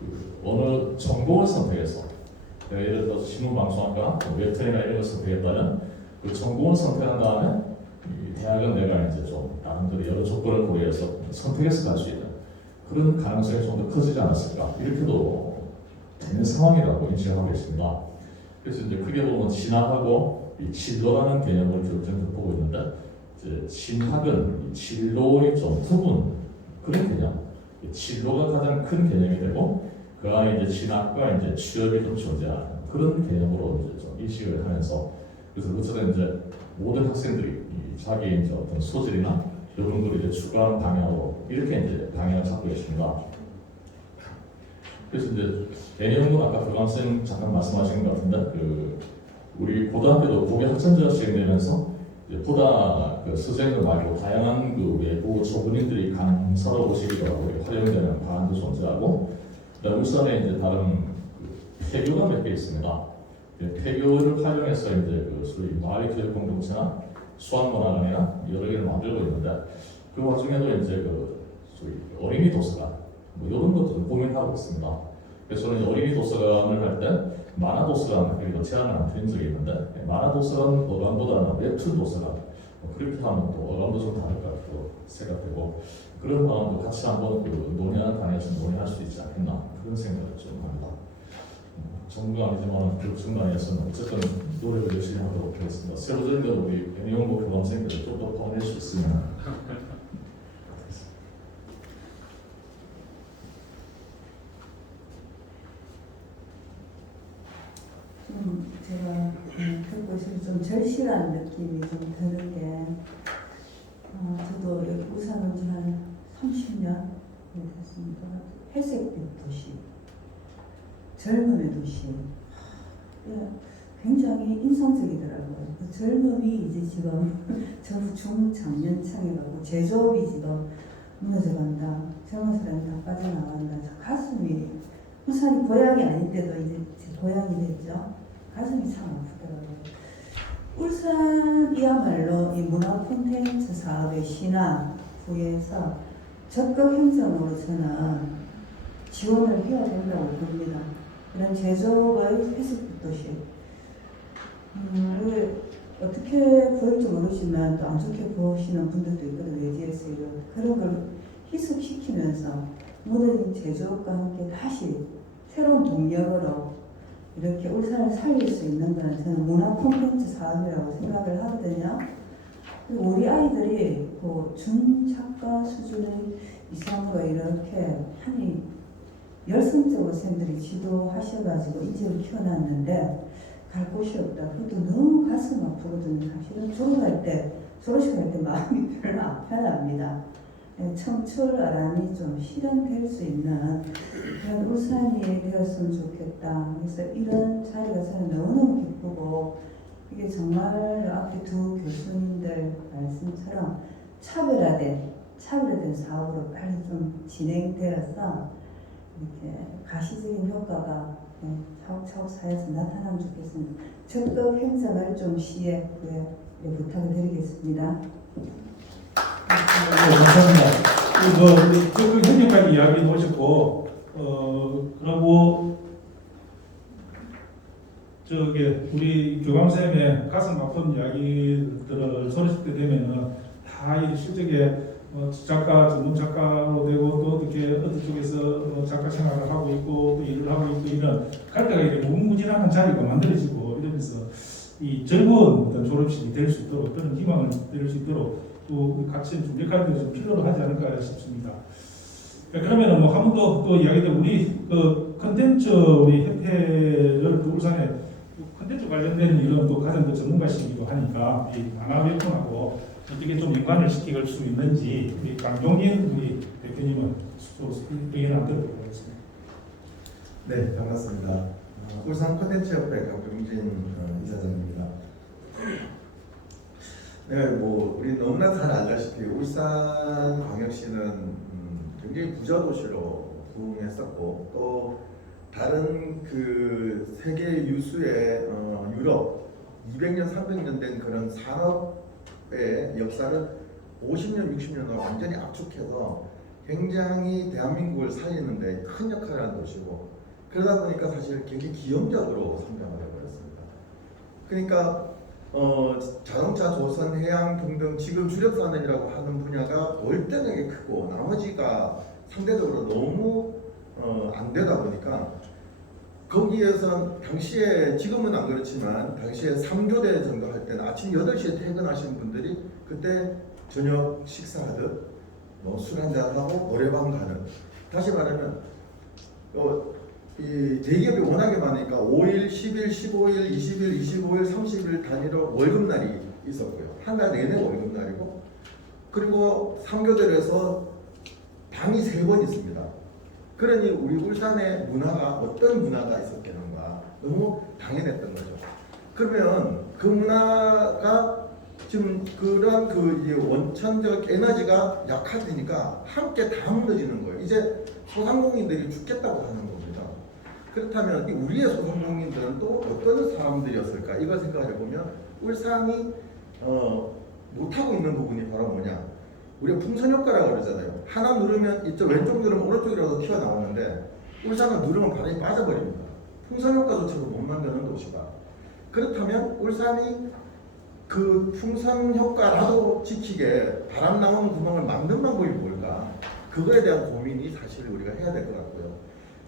그 어느 전공을 선택해서 내가 예를 들어서 신문방송학과, 웹툰이나 이런 걸 선택했다면 그 전공을 선택한 다음에 이 대학은 내가 이제 좀 나름대로 여러 조건을 고려해서 선택해서 갈 수 있는 그런 가능성이 좀 더 커지지 않았을까 이렇게도 되는 상황이라고 인식하고 있습니다. 그래서 이제 크게 보면 진학하고 이 진로라는 개념을 교육적으로 보고 있는데 이제 진학은 이 진로의 좀 부분 그런 개념, 진로가 가장 큰 개념이 되고 그 안에 이제 진학과 이제 취업이 좀 존재하는 그런 개념으로 이제 좀 인식을 하면서 그래서 그처럼 이제 모든 학생들이 이 자기의 이제 어떤 소질이나 이런 걸 이제 추구하는 방향으로 이렇게 이제 방향을 잡고 있습니다. 그래서 이제 애니홍군 아까 교감쌤 잠깐 말씀하신 것 같은데 그 우리 고등학교도 고교 학점제가 시행되면서 이제 보다 그 선생님들 말고 다양한 그 외부 조문인들이 강사로 오시기도 하고 활용되는 방안도 존재하고 그다음 울산에 이제 다른 그 폐교가 몇 개 있습니다. 폐교를 활용해서 이제 그 소위 마을 교육 공동체나 수학문화관이나 여러 개를 만들고 있는데 그 와중에도 이제 그 소위 어린이 도서관 뭐 이런 것들을 고민하고 있습니다. 그래서 저는 어린이 도서관을 할 때 만화 도서관 그리고 제안을 드린 적이 있는데 만화 도서관 어감보다는 웹툰 도서관 그렇게 하면 또 어감도 좀 다를 것 같고 생각되고 그런 마음도 같이 한번 그 논의하는 단에서 논의할 수 있지 않겠나 그런 생각을 좀 합니다. 전문가 아니지만 교육 측면에서는 어쨌든 노력을 열심히 하도록 하겠습니다. 세부적인 건 우리 애니홍보 교감생들을 좀 더 포함할 수 있으면 제가 듣고 있으면 좀 절실한 느낌이 좀 드는 게 저도 여기 울산 온 지 한 30년 됐습니다. 회색빛 도시, 젊음의 도시. 굉장히 인상적이더라고요. 그 젊음이 이제 지금 저 중장년층에 가고 제조업이 지금 무너져간다. 젊은 사람이 다 빠져나간다. 가슴이 울산이 고향이 아닌데도 이제 제 고향이 됐죠. 가슴이 참 아프더라고요. 울산이야말로 이 문화 콘텐츠 사업의 신화부에서 적극 행정으로 저는 지원을 해야 된다고 봅니다. 이런 제조업의 회색빛 도시. 어떻게 보일지 모르지만 또 안 좋게 보시는 분들도 있거든요. 예지에서 그런 걸 희석시키면서 모든 제조업과 함께 다시 새로운 동력으로 이렇게 울산을 살릴 수 있는 것은 저는 문화 콘텐츠 사업이라고 생각을 하거든요. 그리고 우리 아이들이 그 준작가 수준의 이상으로 이렇게 한이 열성적으로 선생님들이 지도하셔가지고 이 집을 키워놨는데 갈 곳이 없다. 그것도 너무 가슴 아프거든요. 사실은 졸업식 할 때 마음이 별로 안 편합니다. 청출아람이 좀 실현될 수 있는 그런 울산이 되었으면 좋겠다. 그래서 이런 자리가 저는 너무너무 기쁘고 이게 정말 앞에 두 교수님들 말씀처럼 차별화된 사업으로 빨리 좀 진행되어서 이렇게 가시적인 효과가 차곡차곡 쌓여서 나타나면 좋겠습니다. 적극 행정을 좀 시에 부탁을 드리겠습니다. 감사합니다. 그 현역까지 이야기 오셨고, 그리고 우리 교감쌤의 가슴 아픈 이야기들을 들으실 때 되면은 다 실적에 작가, 전문 작가로 되고 또 어디 쪽에서 작가 생활을 하고 있고 또 일을 하고 있고 이런 갈대가 이렇게 무궁무진한 자리가 만들어지고 이러면서 이 즐거운 어떤 졸업식이 될 수 있도록 그런 희망을 드릴 수 있도록 또 같이 좀 역할들이 좀 필요로 하지 않을까 싶습니다. 그러면은 한 번 더 이야기들 우리 그 컨텐츠 우리 협회를 울산에 컨텐츠 관련된 일은 또 가장 그 전문가시기도 하니까 이 만화 웹툰하고 어떻게 좀 연관을 시킬 수 있는지 우리 강종인 우리 대표님은 의견 한번 들어보겠습니다. 네, 반갑습니다. 울산 콘텐츠협회 강병진 이사장입니다. 네, 뭐 우리 너무나 잘 알다시피 울산광역시는 굉장히 부자 도시로 부흥했었고 또 다른 그 세계 유수의 유럽 200년, 300년 된 그런 산업의 역사를 50년, 60년을 완전히 압축해서 굉장히 대한민국을 살리는데 큰 역할을 한 도시고 그러다 보니까 사실 굉장히 기형적으로 성장을 해버렸습니다. 그러니까 자동차, 조선, 해양 등등 지금 주력 산업이라고 하는 분야가 월등하게 크고 나머지가 상대적으로 너무 안 되다 보니까 거기에서 당시에 지금은 안 그렇지만 당시에 3교대 정도 할 때는 아침 8시에 퇴근하시는 분들이 그때 저녁 식사하듯 뭐 술 한잔하고 노래방 가는 다시 말하면 이 대기업이 워낙에 많으니까 5일, 10일, 15일, 20일, 25일, 30일 단위로 월급날이 있었고요. 한 달 내내 월급날이고 그리고 3교대에서 방이 3번 있습니다. 그러니 우리 울산의 문화가 어떤 문화가 있었겠는가 너무 당연했던 거죠. 그러면 그 문화가 지금 그런 그 원천적 에너지가 약화되니까 함께 다 무너지는 거예요. 이제 소상공인들이 죽겠다고 하는 겁니다. 그렇다면 우리의 소상공인들은 또 어떤 사람들이었을까? 이걸 생각해 보면 울산이 못하고 있는 부분이 바로 뭐냐? 우리가 풍선 효과라고 그러잖아요. 하나 누르면 이쪽 왼쪽 누르면 오른쪽이라도 튀어나오는데 울산은 누르면 바람이 빠져버립니다. 풍선 효과조차도 못 만드는 도시다. 그렇다면 울산이 그 풍선 효과라도 지키게 바람 나오는 구멍을 막는 방법이 뭘까? 그거에 대한 고민이 사실 우리가 해야 될 것 같고요.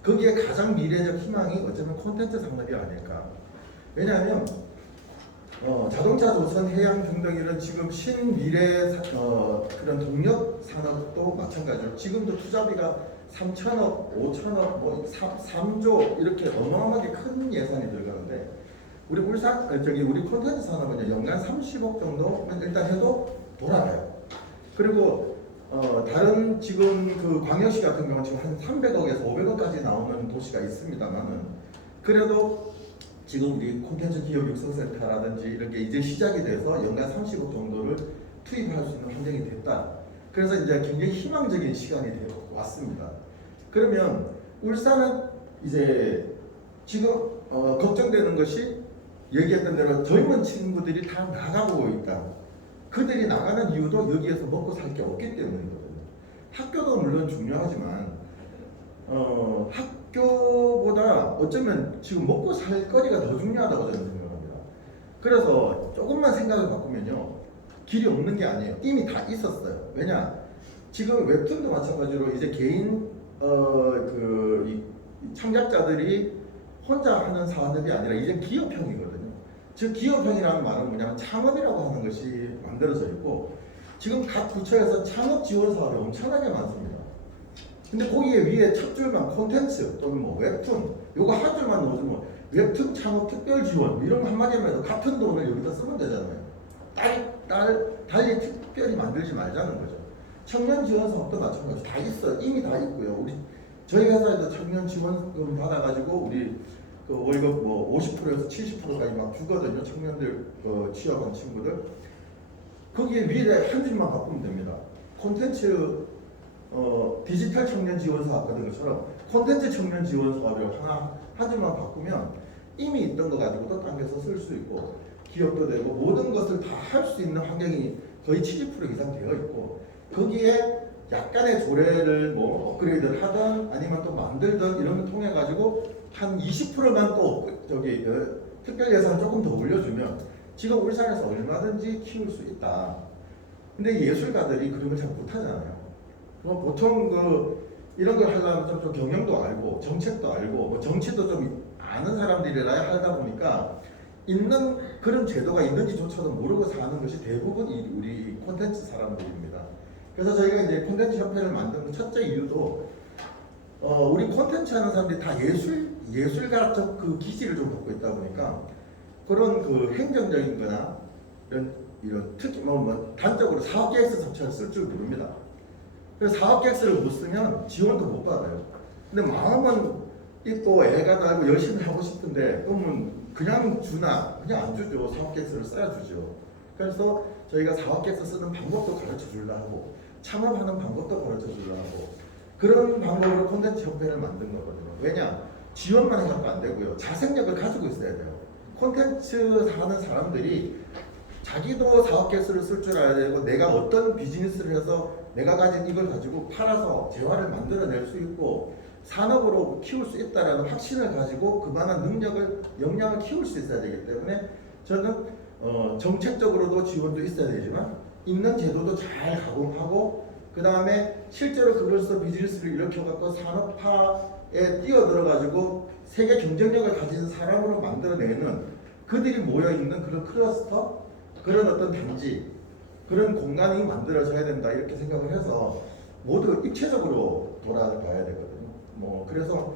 거기에 가장 미래적 희망이 어쩌면 콘텐츠 산업이 아닐까. 왜냐하면 자동차, 조선, 해양 등등 이런 지금 신미래 그런 동력 산업도 마찬가지로 지금도 투자비가 3천억, 5천억, 뭐 3조 이렇게 어마어마하게 큰 예산이 들어가는데 우리 우리 콘텐츠 산업은 연간 30억 정도 일단 해도 돌아가요. 그리고 다른 지금 그 광역시 같은 경우는 지금 한 300억에서 500억까지 나오는 도시가 있습니다만은 그래도 지금 우리 콘텐츠 기업 육성센터라든지 이렇게 이제 시작이 돼서 연간 30억 정도를 투입할 수 있는 환경이 됐다. 그래서 이제 굉장히 희망적인 시간이 되어 왔습니다. 그러면 울산은 이제 지금 걱정되는 것이 얘기했던 대로 젊은 친구들이 다 나가고 있다. 그들이 나가는 이유도 여기에서 먹고 살 게 없기 때문이거든요. 학교도 물론 중요하지만 학교보다 어쩌면 지금 먹고 살 거리가 더 중요하다고 저는 생각합니다. 그래서 조금만 생각을 바꾸면요. 길이 없는 게 아니에요. 이미 다 있었어요. 왜냐? 지금 웹툰도 마찬가지로 이제 개인 이 창작자들이 혼자 하는 산업이 아니라 이제 기업형이거든요. 즉 기업형이라는 말은 뭐냐면 창업이라고 하는 것이 만들어져 있고 지금 각 부처에서 창업 지원 사업이 엄청나게 많습니다. 근데 거기에 위에 첫 줄만 콘텐츠 또는 뭐 웹툰 요거 한 줄만 넣어주면 웹툰 창업 특별 지원 이런 거 한마디만 해도 같은 돈을 여기다 쓰면 되잖아요. 달리 특별히 만들지 말자는 거죠. 청년 지원 사업도 마찬가지 다 있어요. 이미 다 있고요. 저희 회사에도 청년 지원금 받아가지고 우리 그 월급 뭐 50%에서 70%까지 막 주거든요. 청년들 취업한 친구들. 거기에 위에 한 줄만 바꾸면 됩니다. 콘텐츠 디지털 청년 지원 사업 같은 것처럼 콘텐츠 청년 지원 사업이라고 한 줄만 바꾸면 이미 있던 거 가지고 또 당겨서 쓸 수 있고 기업도 되고 모든 것을 다 할 수 있는 환경이 거의 70% 이상 되어 있고 거기에 약간의 조례를 뭐 업그레이드를 하든 아니면 또 만들든 이런 걸 통해 가지고 한 20%만 또 특별 예산 조금 더 올려주면 지금 울산에서 얼마든지 키울 수 있다. 근데 예술가들이 그런 걸 잘 못하잖아요. 뭐 보통 이런 걸 하려면 좀 경영도 알고 정책도 알고 뭐 정치도 좀 아는 사람들이라 하다 보니까 있는 그런 제도가 있는지조차도 모르고 사는 것이 대부분 우리 콘텐츠 사람들입니다. 그래서 저희가 이제 콘텐츠 협회를 만든 첫째 이유도 우리 콘텐츠 하는 사람들이 다 예술가적 그 기질을 좀 갖고 있다 보니까 그런 그 행정적인 거나 이런 특히 뭐 단적으로 사업계획서 자체를 쓸 줄 모릅니다. 그래서 사업계획서를 못 쓰면 지원도 못 받아요. 근데 마음은 있고 애가 나고 열심히 하고 싶은데 그러면 그냥 주나? 그냥 안 주죠. 사업계획서를 써야 주죠. 그래서 저희가 사업계획서 쓰는 방법도 가르쳐 주려 하고 창업하는 방법도 가르쳐 주려 하고 그런 방법으로 콘텐츠 협회를 만든 거거든요. 왜냐? 지원만 해갖고 안 되고요. 자생력을 가지고 있어야 돼요. 콘텐츠 하는 사람들이 자기도 사업계획서를 쓸 줄 알아야 되고 내가 어떤 비즈니스를 해서 내가 가진 이걸 가지고 팔아서 재화를 만들어낼 수 있고 산업으로 키울 수 있다는 확신을 가지고 그만한 능력을, 역량을 키울 수 있어야 되기 때문에 저는 정책적으로도 지원도 있어야 되지만 있는 제도도 잘 가공하고 그 다음에 실제로 그걸서 비즈니스를 일으켜갖고 산업화에 뛰어들어가지고 세계 경쟁력을 가진 사람으로 만들어내는 그들이 모여있는 그런 클러스터, 그런 어떤 단지, 그런 공간이 만들어져야 된다 이렇게 생각을 해서 모두 입체적으로 돌아가야 되거든요. 뭐 그래서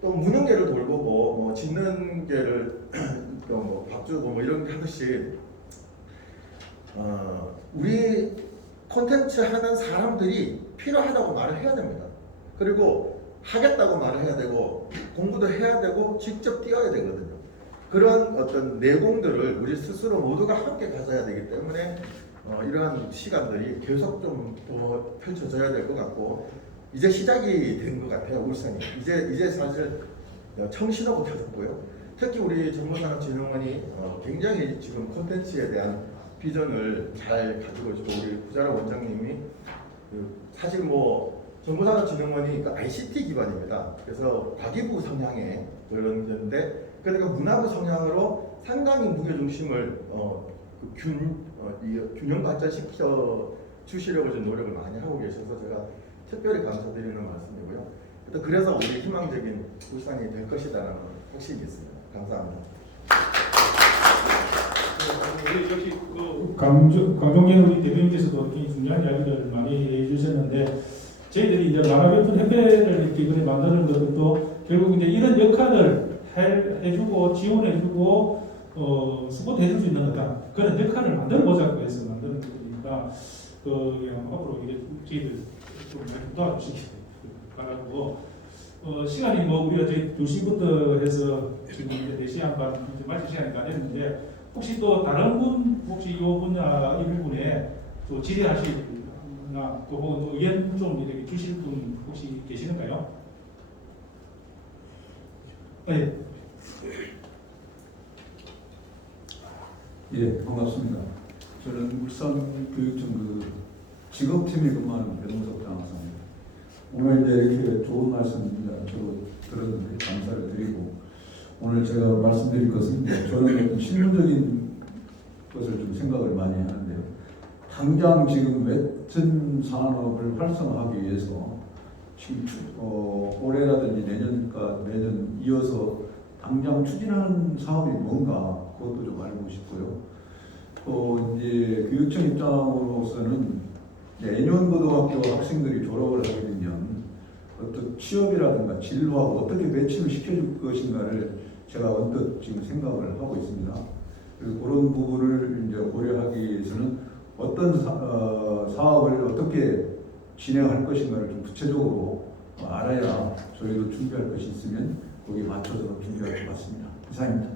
또 무능계를 돌보고 뭐 짓는 개를 뭐 밥 주고 뭐 이런 게 하듯이 우리 콘텐츠 하는 사람들이 필요하다고 말을 해야 됩니다. 그리고 하겠다고 말을 해야 되고 공부도 해야 되고 직접 뛰어야 되거든요. 그런 어떤 내공들을 우리 스스로 모두가 함께 가져야 되기 때문에 이러한 시간들이 계속 좀 더 펼쳐져야 될 것 같고 이제 시작이 된 것 같아요. 울산이 이제 사실 청신호가 펴졌고요. 특히 우리 정보산업진흥원이 굉장히 지금 콘텐츠에 대한 비전을 잘 가지고 있고 우리 구자라 원장님이 사실 뭐 정보산업진흥원이 ICT 기반입니다. 그래서 과기부 성향의 그런 건데 그러니까 문화부 성향으로 상당히 무게중심을 균형 발전시켜 주시려고 좀 노력을 많이 하고 계셔서 제가 특별히 감사드리는 말씀이고요. 그래서 우리 희망적인 울산이 될 것이다라는 확신이 있습니다. 감사합니다. 우리 역시 강종현 우리 대표님께서도 굉장히 중요한 이야기를 많이 해주셨는데 저희들이 이제 만화웹툰 협회를 이렇게 이번에 만드는 것도 결국 이제 이런 역할을 해주고 지원해주고 수고해줄 수 있는 거다. 그런 역할을 만들어 보자고 해서 만드는 것이니까 앞으로 이제 저희들 좀 많이 도와주시기 바라고 시간이 뭐 우리가 저희 2시부터 해서 지금 이제 4시 한반 이제 마칠 시간이 다 됐는데 혹시 또 다른 분 혹시 이 분야 일부분에 또 질의하시거나 또 혹은 또 의견 좀 이렇게 주실 분 혹시 계시는가요? 네. 예, 반갑습니다. 저는 울산교육청 그 직업팀에 근무하는 배동석 장학사입니다. 오늘 이제 이렇게 좋은 말씀 저도 들었는데 감사를 드리고 오늘 제가 말씀드릴 것은 저는 어떤 실무적인 것을 좀 생각을 많이 하는데요. 당장 지금 웹툰 산업을 활성화하기 위해서 지금 올해라든지 내년 이어서 당장 추진하는 사업이 뭔가 그것도 좀 알고 싶고요. 또 이제 교육청 입장으로서는 애년고등학교 학생들이 졸업을 하게 되면 어떤 취업이라든가 진로하고 어떻게 매칭을 시켜줄 것인가를 제가 언뜻 지금 생각을 하고 있습니다. 그래서 그런 부분을 이제 고려하기 위해서는 어떤 사업을 어떻게 진행할 것인가를 좀 구체적으로 알아야 저희도 준비할 것이 있으면 거기에 맞춰서 준비할 것 같습니다. 이상입니다.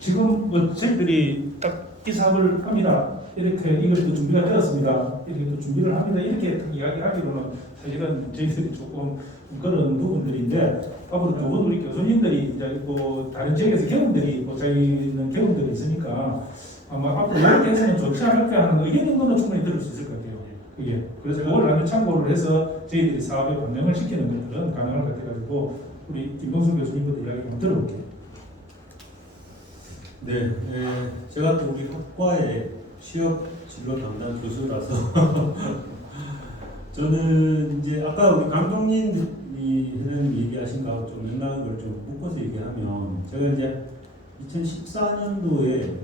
지금 뭐 저희들이 딱 이 사업을 합니다. 이렇게 이걸 또 준비가 되었습니다. 이렇게 또 준비를 합니다. 이렇게 이야기하기로는 사실은 저희들이 조금 그런 부분들인데 앞으로 두 분 우리 교수님들이 이제 뭐 다른 지역에서 경험들이 뭐 저희는 경험들이 있으니까 아마 앞으로 이렇게 해서는 좋지 않을까 하는 의견 정도는 충분히 들을 수 있을 것 같아요. 예. 그래서 그걸 나중에 참고를 해서 저희들이 사업에 반영을 시키는 것들은 가능할 것 같아가지고 우리 김동수 교수님부터 이야기 한번 들어볼게요. 네, 제가 또 우리 학과의 취업 진로 담당 교수라서 저는 이제 아까 우리 강종님이 얘기하신 거하고 좀 연락한 걸 좀 묶어서 얘기하면 제가 이제 2014년도에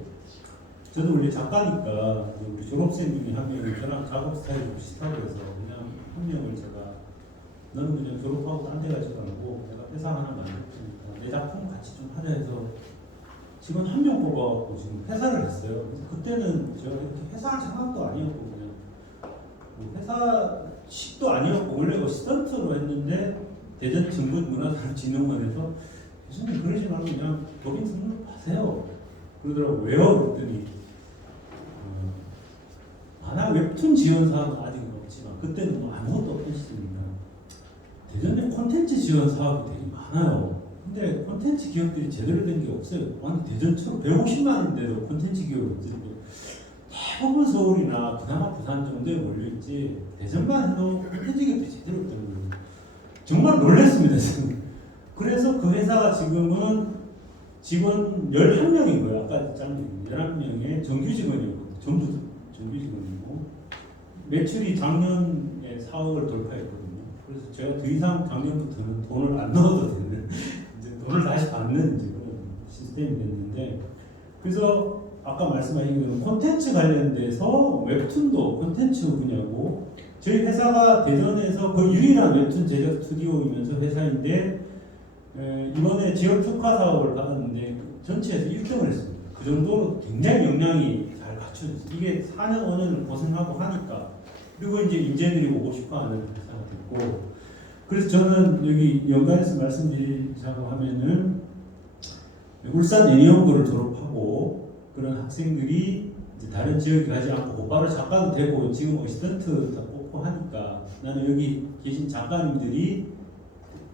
저도 원래 작가니까 우리 졸업생 중에 한 명이 저랑 작업 스타일이 좀 비슷하고 해서 그냥 한 명을 제가 너는 그냥 졸업하고 딴 데 가지도 않고 내가 회사 하나 만들 테니까 내 작품 같이 좀 하자 해서 직원 한 명 뽑아갖고 지금 회사를 했어요. 그래서 그때는 제가 이렇게 회사할 생각도 아니었고 그냥 뭐 회사식도 아니었고 원래 어시스턴트로 했는데 대전 정부문화산업진흥원에서 교수님 그러지 말고 그냥 법인 등록 하세요. 그러더라고. 왜요? 그랬더니 만화 웹툰 지원 사업은 아직은 없지만 그때는 뭐 아무것도 없던 시절이니까 대전에 콘텐츠 지원 사업이 되게 많아요. 근데 콘텐츠 기업들이 제대로 된 게 없어요. 아니 대전처럼 150만인데도 콘텐츠 기업이 없는데 대부분 서울이나 그나마 부산 정도에 몰려있지 대전만 해도 콘텐츠 기업이 제대로 없다는 거예요. 정말 놀랐습니다. 지금. 그래서 그 회사가 지금은 직원 11명인 거예요. 아까 짠 11명의 정규 직원이었거든요. 전부 정규 직원이고 매출이 작년에 4억을 돌파했거든요. 그래서 제가 더 이상 작년부터는 돈을 안 넣어도 되는 이제 돈을 다시 받는 이제 그런 시스템이 됐는데 그래서 아까 말씀하신 대로 콘텐츠 관련돼서 웹툰도 콘텐츠 분야고 저희 회사가 대전에서 그 유일한 웹툰 제작 스튜디오이면서 회사인데 이번에 지역 특화 사업을 받았는데 전체에서 1등을 했습니다. 그 정도로 굉장히 역량이 잘 갖춰졌어요. 이게 4년 5년을 고생하고 하니까 그리고 이제 인재들이 오고 싶어하는 회사가 됐고 그래서 저는 여기 연관해서 말씀드리자고 하면은 울산 애니연구를 졸업하고 그런 학생들이 이제 다른 지역에 가지 않고 곧바로 작가도 되고 지금 어시스턴트 다 뽑고 하니까 나는 여기 계신 작가님들이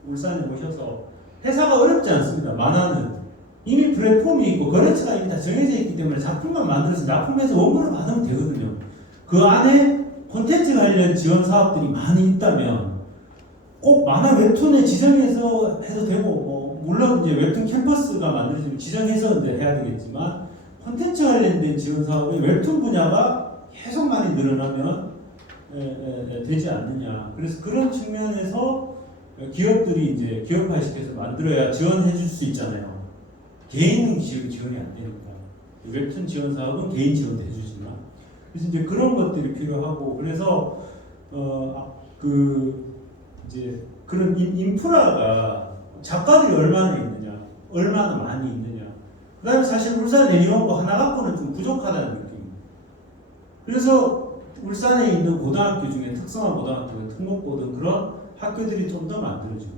울산에 오셔서 회사가 어렵지 않습니다. 만화는 이미 플랫폼이 있고 거래처가 이미 다 정해져 있기 때문에 작품만 만들어서 납품해서 원고를 받으면 되거든요. 그 안에 콘텐츠 관련 지원 사업들이 많이 있다면 꼭 만화 웹툰에 지정해서 해도 되고 뭐 물론 이제 웹툰 캠퍼스가 만들어지면 지정해서 해야 되겠지만 콘텐츠 관련된 지원 사업이 웹툰 분야가 계속 많이 늘어나면 되지 않느냐. 그래서 그런 측면에서 기업들이 이제 기업화시켜서 만들어야 지원해 줄 수 있잖아요. 개인 지원이 안 되니까. 웹툰 지원 사업은 개인 지원도 해주지만. 그래서 이제 그런 것들이 필요하고, 그래서, 이제 그런 인프라가 작가들이 얼마나 있느냐, 얼마나 많이 있느냐. 그 다음에 사실 울산 애니원고 하나 갖고는 좀 부족하다는 느낌입니다. 그래서 울산에 있는 고등학교 중에 특성화 고등학교, 특목고 등 그런 학교들이 좀 더 만들어지고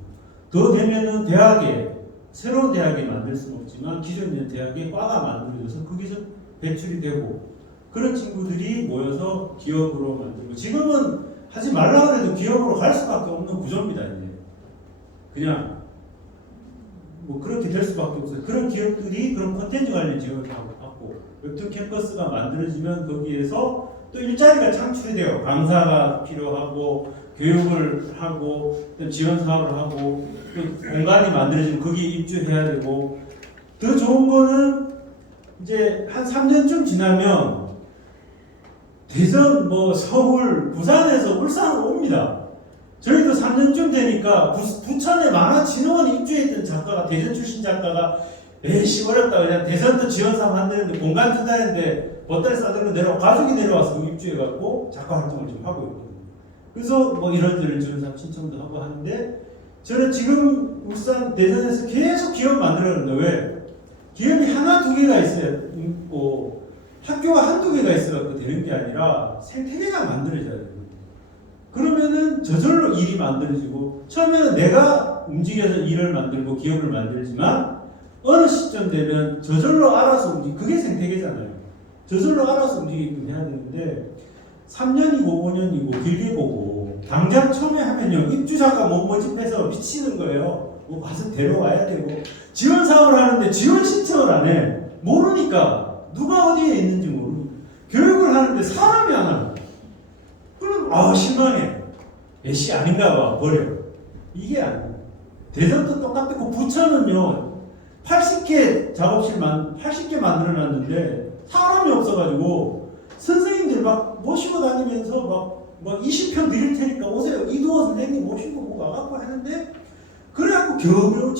더 되면은 대학에 새로운 대학이 만들 수는 없지만 기존 있는 대학에 과가 만들어져서 거기서 배출이 되고 그런 친구들이 모여서 기업으로 만들고 지금은 하지 말라 그래도 기업으로 갈 수밖에 없는 구조입니다. 이제 그냥 뭐 그렇게 될 수밖에 없어요. 그런 기업들이 그런 콘텐츠 관련 지원을 받고 웹툰 캠퍼스가 만들어지면 거기에서 또 일자리가 창출이 돼요. 강사가 필요하고 교육을 하고 지원 사업을 하고 또 공간이 만들어지면 거기 입주해야 되고 더 좋은 거는 이제 한 3년쯤 지나면 대전, 뭐 서울, 부산에서 울산으로 옵니다. 저희도 3년쯤 되니까 부천에 만화진흥원에 입주했던 작가가 대전 출신 작가가 에이씨 어렵다 그냥 대전도 지원 사업 한다는데 공간 준다는데 보따리 싸들고 내려와 가족이 내려와서 입주해갖고 작가 활동을 좀 하고 있거든요. 그래서 뭐 이런저런 지원 사업 신청도 하고 하는데 저는 지금 울산 대전에서 계속 기업 만들었는데 왜? 기업이 하나 두 개가 있어야 뭐 학교가 한두 개가 있어서 되는 게 아니라 생태계가 만들어져야 돼요. 그러면은 저절로 일이 만들어지고 처음에는 내가 움직여서 일을 만들고 기업을 만들지만 어느 시점 되면 저절로 알아서 그게 생태계잖아요. 저절로 알아서 움직이게끔 해야 되는데 3년이고 5년이고 길게 보고 당장 처음에 하면요 입주 작가 못 모집해서 미치는 거예요. 뭐 가서 데려와야 되고 지원 사업을 하는데 지원 신청을 안 해. 모르니까 누가 어디에 있는지 모르고 교육을 하는데 사람이 안 와요. 그럼 실망해. 애씨 아닌가 봐 버려. 이게 아니에요. 대전도 똑같고 부천은요 80개 작업실 80개 만들어놨는데 사람이 없어가지고 선생님들 막 모시고 다니면서 막 20평 드릴 테니까 오세요. 이두호 선생님 모시고 뭐 와갖고 하는데 그래갖고 겨우겨우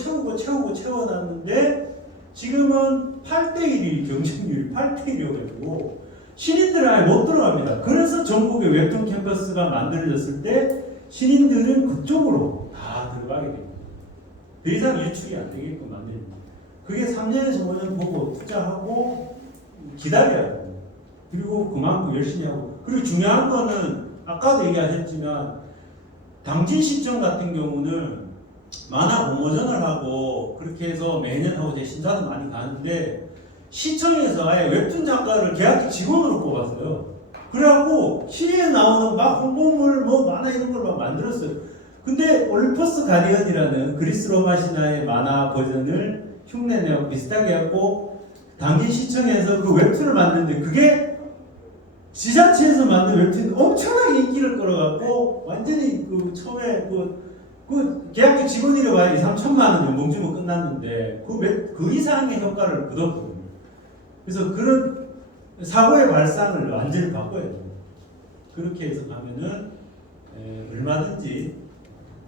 채워놨는데 지금은 8대1이 경쟁률이 8대1이어가지고 신인들은 아예 못 들어갑니다. 그래서 전국에 웹툰 캠퍼스가 만들어졌을 때 신인들은 그쪽으로 다 들어가게 됩니다. 더 이상 유출이 안 되게끔 만듭니다. 그게 3년에서 5년 보고 투자하고 기다려야 됩니다. 그리고 그만큼 열심히 하고, 그리고 중요한 거는 아까도 얘기하셨지만 당진 시청 같은 경우는 만화 공모전을 하고 그렇게 해서 매년 하고 제 심사도 많이 가는데 시청에서 아예 웹툰 작가를 계약직 직원으로 뽑았어요. 그래갖고 시리에 나오는 막 홍보물 뭐 만화 이런 걸 막 만들었어요. 근데 올림퍼스 가디언이라는 그리스 로마 신화의 만화 버전을 흉내내고 비슷하게 하고 당진 시청에서 그 웹툰을 만드는데 그게 지자체에서 만든 웹툰이 엄청나게 인기를 끌어갖고 완전히 그 처음에 그 계약직 직원이라고 해야 2, 3천만 원 연봉 주면 끝났는데 그 이상의 효과를 거뒀거든요. 그래서 그런 사고의 발상을 완전히 바꿔야 돼요. 그렇게 해서 가면은 얼마든지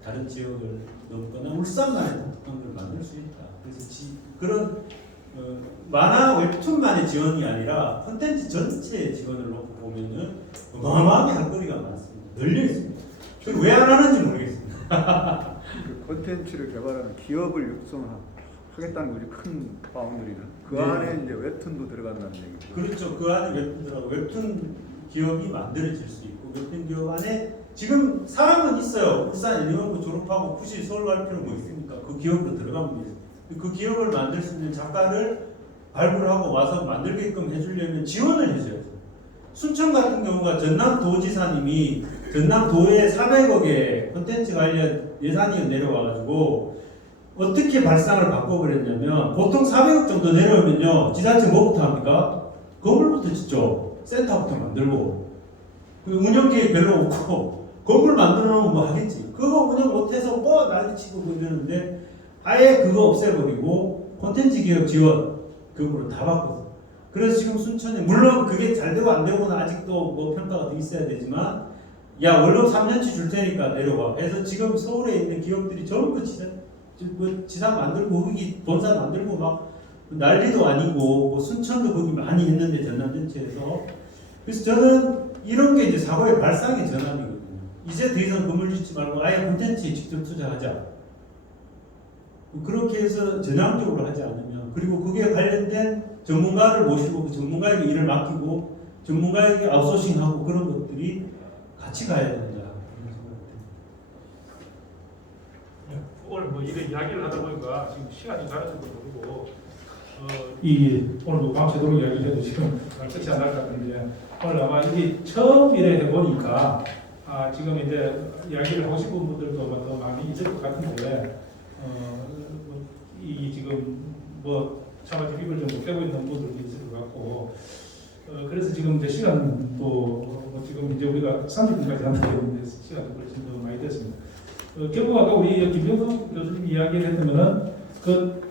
다른 지역을 넘거나 울산만의 독특한 걸 만들 수 있다. 그래서 그런 만화 웹툰만의 지원이 아니라 콘텐츠 전체의 지원을 놓고 보면은 어마어마하게 할 거리가 많습니다. 널려 있습니다. 그리고 왜 안 하는지 모르겠습니다. 그 콘텐츠를 개발하는 기업을 육성하겠다는 거지, 큰 파운드리는. 그 네. 안에 이제 웹툰도 들어간다는 얘기죠. 그렇죠. 그 안에 웹툰 들어가고 웹툰 기업이 만들어질 수 있고 웹툰 기업 안에 지금 사람은 있어요. 울산 애니원고 졸업하고 굳이 서울 갈 필요 뭐 있습니까? 그 기업으로 들어가면 돼요. 그 기업을 만들 수 있는 작가를 발굴하고 와서 만들게끔 해주려면 지원을 해줘야죠. 순천 같은 경우가 전남도지사님이 전남도에 400억의 콘텐츠 관련 예산이 내려와가지고 어떻게 발상을 바꿔버렸냐면 보통 400억 정도 내려오면요 지자체 뭐부터 합니까? 건물부터 짓죠. 센터부터 만들고 그 운영 계획 별로 없고 건물 만들어 놓으면 뭐 하겠지. 그거 운영 못해서 뭐 난리치고 뭐 이러는데 아예 그거 없애버리고 콘텐츠 기업 지원 그거로 다 바꿨어. 그래서 지금 순천에 물론 그게 잘 되고 안 되고는 아직도 뭐 평가가 더 있어야 되지만 야 월급 3년치 줄 테니까 내려와 해서 지금 서울에 있는 기업들이 전부 지사 만들고 거기 본사 만들고 막 난리도 아니고 뭐 순천도 거기 많이 했는데 전남 전체에서. 그래서 저는 이런 게 이제 사고의 발상의 전환이거든요. 이제 더 이상 건물 짓지 말고 아예 콘텐츠에 직접 투자하자. 그렇게 해서 전향적으로 하지 않으면, 그리고 그게 관련된 전문가를 모시고 그 전문가에게 일을 맡기고 전문가에게 아웃소싱하고 그런 것들이 같이 가야 된다. 오늘 뭐 이런 이야기를 하다 보니까 지금 시간이 가는 줄도 모르고 이 오늘 밤새도록 이야기를 해도 지금 끝이 안 날 것 같은데 오늘 아마 이게 처음 이래 해보니까 지금 이제 이야기를 하고 싶은 분들도 더 많이 있을 것 같은데 이 지금 뭐 차마 입을 좀 못 떼고 있는 분들도 있을 것 같고 그래서 지금 이제 시간도 지금 이제 우리가 30분까지 한다고 했는데 시간이 훨씬 더 많이 됐습니다. 결국 아까 우리 김병석 교수님 이야기를 했다면은 그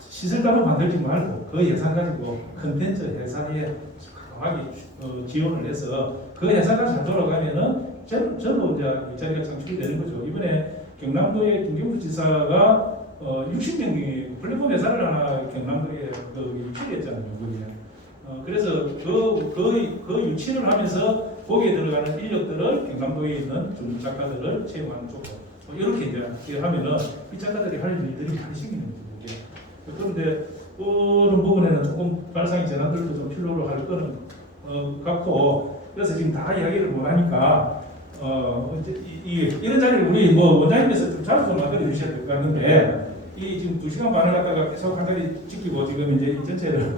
시설단을 만들지 말고 그 예산 가지고 컨텐츠 회사에 강하게 지원을 해서 그 회사가 잘 돌아가면은 전부 이제 일자리가 창출이 되는 거죠. 이번에 경남도의 김경수 지사가 60명이 플랫폼 회사를 하나 경남도에 유치를 했잖아요. 그래서 그 유치를 하면서 거기에 들어가는 인력들을 경남도에 있는 중 작가들을 채용하는 쪽으로 이렇게 이제 하면은 이 작가들이 할 일들이 많이 생기는 거죠. 그런데 그런 부분에는 조금 발상의 전환들도 좀 필요로 할 거는 같고, 그래서 지금 다 이야기를 못 하니까 이런 자리를 우리 뭐 원장님께서 좀 자주 좀 만들어 주셔야 될 것 같는데 이 지금 2시간 반을 갖다가 계속 한 자리 지키고 지금 이제 이 전체를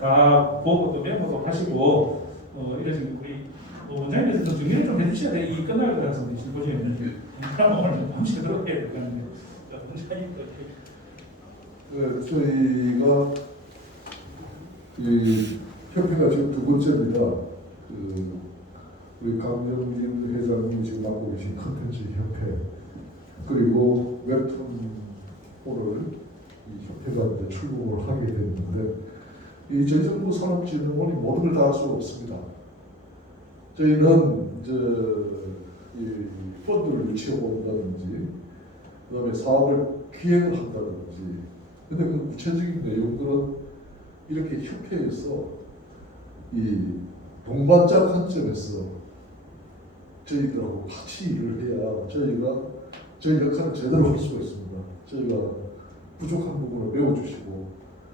다 보고 또 메모도 하시고 이래서 우리 원장님께서 좀 정리를 좀 해주셔야 돼. 이 끝날 것 같습니다. 심포지엄은 그럼 오늘 밤새도록 해야 될 것 같은데 원장님 저희가 이 협회가 지금 두 번째입니다. 우리 강정진 회장님이 지금 맡고 계신 컨텐츠 협회, 그리고 웹툰 호를 이 협회가 이제 출범을 하게 됐는데, 이 저희정부 산업진흥원이 모든 걸 다 할 수 없습니다. 저희는 이제 이 펀드를 유치해 본다든지, 그다음에 사업을 기획을 한다든지, 근데 그 구체적인 내용들은 이렇게 협회에서 이 동반자 관점에서 저희들하고 같이 일을 해야 저희가 저희 역할을 제대로 할 수가 있습니다. 저희가 부족한 부분을 메워주시고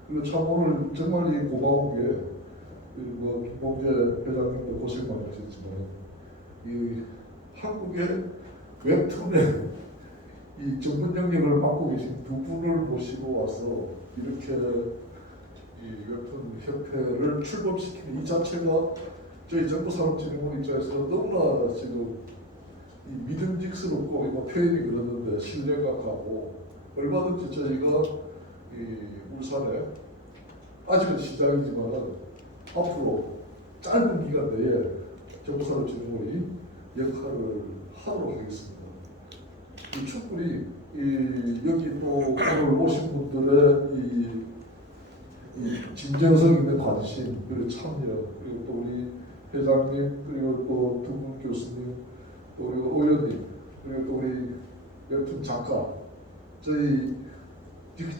그리고 참 오늘 정말 이 고마운 게 뭐 김봉재 회장님도 고생 많으셨지만 이 한국의 웹툰의 이 전문 영역을 맡고 계신 두 분을 모시고 와서 이렇게 이 웹툰 협회를 출범시키는 이 자체가 저희 정부산업진흥원 입장에서 너무나 지금 이 믿음직스럽고 이거 표현이 그러는데 신뢰가 가고 얼마든지 저희가 이 울산에 아직은 시작이지만 앞으로 짧은 기간 내에 정부산업진흥원이 역할을 하도록 하겠습니다. 충분히 여기 또 오늘 오신 분들의 이 진정성 있는 관심 그리고 참여 그리고 또 우리 회장님 그리고 또 두 분 교수님 또 우리 의원님 그리고 또 우리 웹툰 작가 저희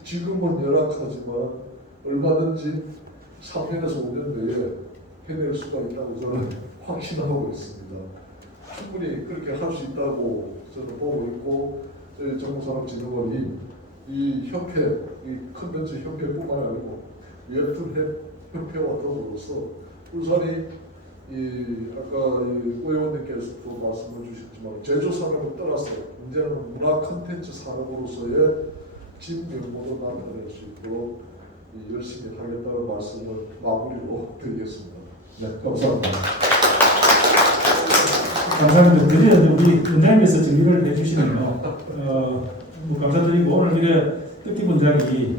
지금은 열악하지만 얼마든지 3년에서 5년 내에 해낼 수가 있다고 저는 확신하고 있습니다. 충분히 그렇게 할 수 있다고 저는 보고 있고 저희 정부산업진흥원이 이 협회, 이 컨텐츠 협회뿐만 아니고 웹툰 협회와 더불어서 울산이 이 아까 이 의원님께서도 말씀을 주셨지만 제조 산업을 떠나서 이제는 문화 컨텐츠 산업으로서의 진면모도 나타낼 수 있도록 열심히 하겠다는 말씀을 마무리로 드리겠습니다. 네, 감사합니다. 감사합니다. 드디어 우리 원장님께서 정리를 해주시네요. 뭐 감사드리고 오늘 이래 뜻깊은 자리,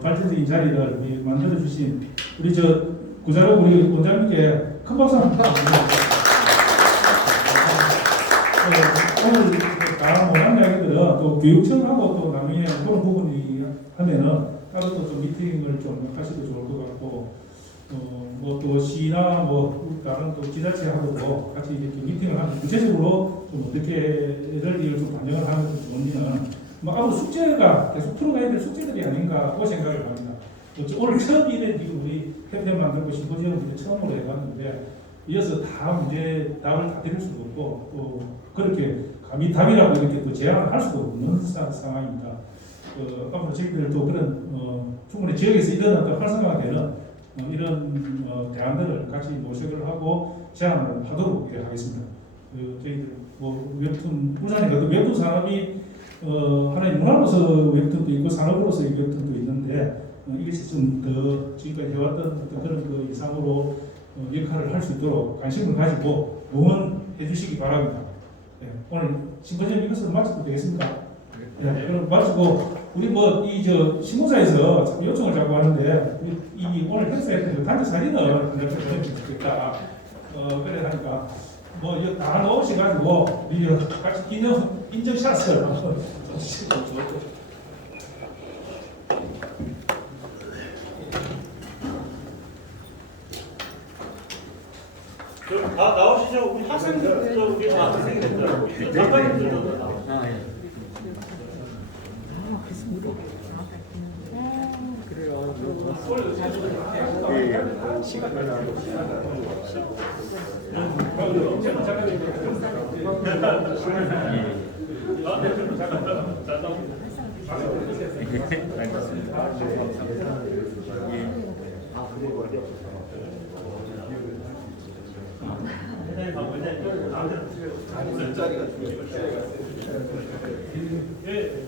발전적인 자리를 만들어 주신 우리 구자로 우리 원장님께 큰 박수 한번 부탁드립니다. 오늘 다 못한 이야기들은 또 교육청하고 또 나중에 그런 부분이 하면은 따로 또 미팅을 좀 하셔도 좋을 것 같고, 뭐 또 시나 뭐 다른 또 지자체하고도 같이 이렇게 미팅을 하면 구체적으로 좀 어떻게를 이걸 좀 반영을 하면 좋은지는 뭐 앞으로 숙제가 계속 풀어가야 될 숙제들이 아닌가고 생각을 합니다. 오늘 처음 이래 지금 우리 협회 만들고 심포지엄을 처음으로 해봤는데 이어서 다 문제 답을 다 드릴 수도 없고 또 그렇게 감히 답이라고 이렇게 또 제안을 할 수도 없는 상황입니다. 앞으로 저희들 또 그런 충분히 지역에서 일어났던 활성화가 되는 이런 대안들을 같이 모색을 하고 제안을 하도록 하겠습니다. 저희들 뭐 웹툰 울산에 그 웹툰 산업이 하나의 문화로서 웹툰도 있고 산업으로서의 웹툰도 있는데 이것이 좀 더 지금까지 해왔던 어떤 그런 그 이상으로 역할을 할 수 있도록 관심을 가지고 응원해 주시기 바랍니다. 네, 오늘 심포지엄 이것으로 마쳐도 되겠습니까? 네, 그럼 마치고 우리 뭐 이 신문사에서 자꾸 요청을 자꾸 하는데 이 오늘 행사했던 그 단체 사진을 보내주면 좋겠다. 그래 하니까 뭐 이거 다 넣으셔가지고 우리 같이 기념 인증샷을 한번 찍으면 좋을 것 같아요. 다 나오시죠. 우리 학생들 우리 학생들 작가님들도 자리가 예.